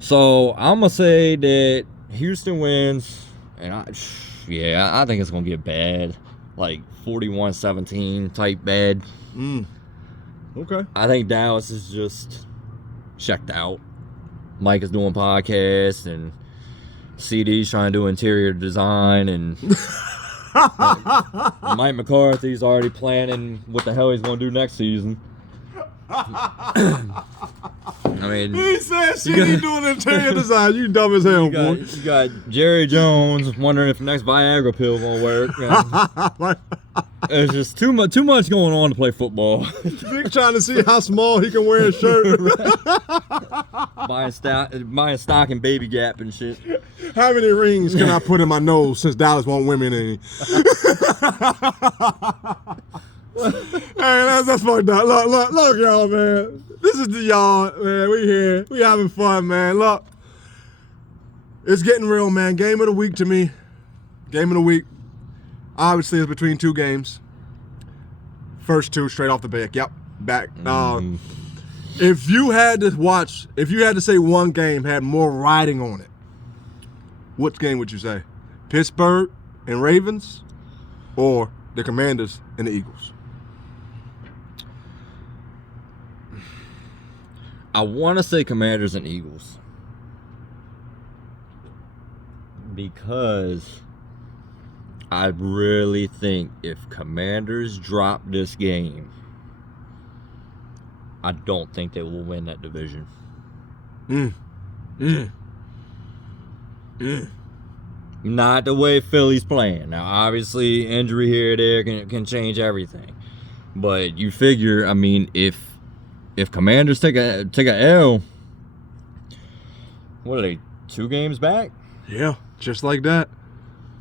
So I'm gonna say that Houston wins, and I think it's gonna get bad, like 41-17 type bad. Okay. I think Dallas is just checked out. Mike is doing podcasts, and CD's trying to do interior design, and Mike McCarthy's already planning what the hell he's gonna do next season. I mean, he said he doing interior design. You dumb as hell, boy. You got Jerry Jones wondering if the next Viagra pill won't work. There's just too much going on to play football. Vic trying to see how small he can wear a shirt. buying stock in Baby Gap and shit. How many rings can I put in my nose since Dallas won't women any? Hey, that's fucked up. Look, y'all, man. This is the Yard, man. We here. We having fun, man. Look, it's getting real, man. Game of the week to me. Game of the week. Obviously, it's between two games. First two straight off the back. Yep, back. If you had to say one game had more riding on it, what game would you say? Pittsburgh and Ravens, or the Commanders and the Eagles? I want to say Commanders and Eagles, because I really think if Commanders drop this game, I don't think they will win that division. Not the way Philly's playing. Now, obviously, injury here or there can change everything. But you figure, I mean, if Commanders take a L, what are they, 2 games back? Yeah, just like that.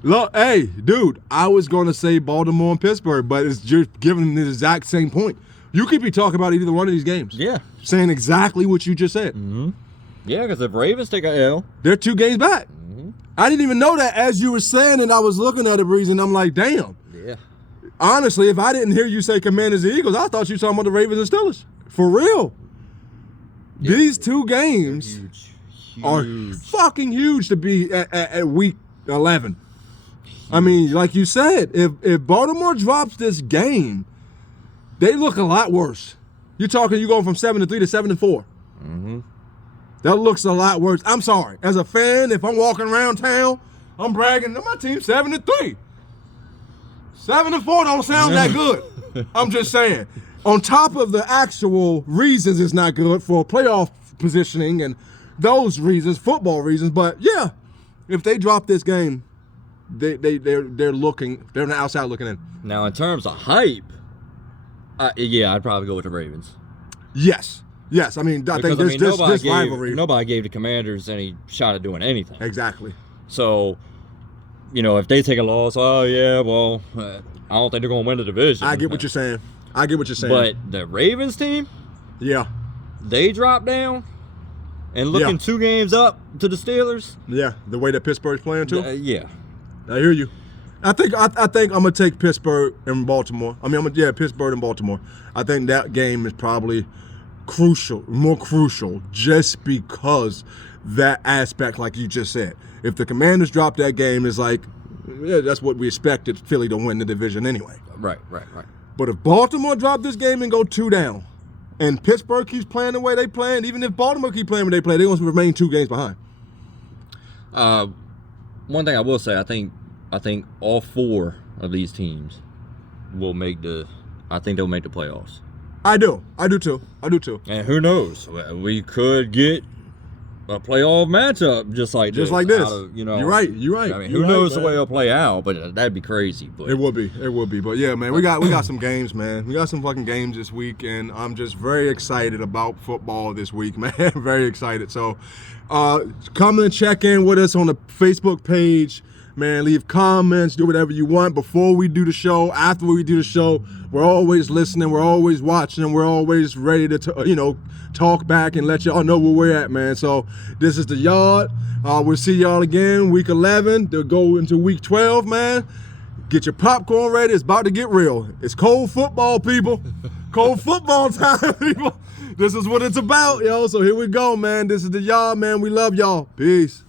Look, hey, dude, I was going to say Baltimore and Pittsburgh, but it's just giving the exact same point. You could be talking about either one of these games. Yeah. Saying exactly what you just said. Mm-hmm. Yeah, because if Ravens take a L, they're 2 games back. Mm-hmm. I didn't even know that as you were saying, and I was looking at it, Breeze, and I'm like, damn. Yeah. Honestly, if I didn't hear you say Commanders and Eagles, I thought you were talking about the Ravens and Steelers. For real. Yeah. These 2 games are fucking huge to be at week 11. I mean, like you said, if Baltimore drops this game, they look a lot worse. You're talking, you going from 7-3 to 7-4. Mm-hmm. That looks a lot worse. I'm sorry. As a fan, if I'm walking around town, I'm bragging, my team's 7-3. 7-4 don't sound that good. I'm just saying. On top of the actual reasons it's not good for playoff positioning and those reasons, football reasons, but yeah, if they drop this game, they're on the outside looking in. Now, in terms of hype, I'd probably go with the Ravens. Yes. I mean, I think there's this rivalry. Nobody gave the Commanders any shot at doing anything. Exactly. So, if they take a loss, I don't think they're going to win the division. I get what you're saying. But the Ravens team, yeah, they dropped down and looking 2 games up to the Steelers. Yeah, the way that Pittsburgh's playing too. Yeah, I hear you. I think I'm gonna take Pittsburgh and Baltimore. Pittsburgh and Baltimore. I think that game is probably more crucial, just because that aspect, like you just said. If the Commanders drop that game, it's like, yeah, that's what we expected Philly to win the division anyway. Right. But if Baltimore drop this game and go 2 down, and Pittsburgh keeps playing the way they playing, even if Baltimore keep playing the way they play, they're going to remain 2 games behind. One thing I will say, I think all 4 of these teams will make they'll make the playoffs. I do too. And who knows? We could get a playoff matchup just like Just like this. out of, you know, You're right. You're right. I mean, You're who knows right, the way man. it'll play out, but that'd be crazy. But It would be. It would be. But yeah, man, we got some games, man. We got some fucking games this week, and I'm just very excited about football this week, man. Very excited. So, come and check in with us on the Facebook page, man. Leave comments, do whatever you want before we do the show. After we do the show, we're always listening. We're always watching. We're always ready to, talk back and let y'all know where we're at, man. So this is the Yard. We'll see y'all again week 11 to go into week 12, man. Get your popcorn ready. It's about to get real. It's cold football, people. Cold football time, people. This is what it's about, yo. So here we go, man. This is the Yard, man. We love y'all. Peace.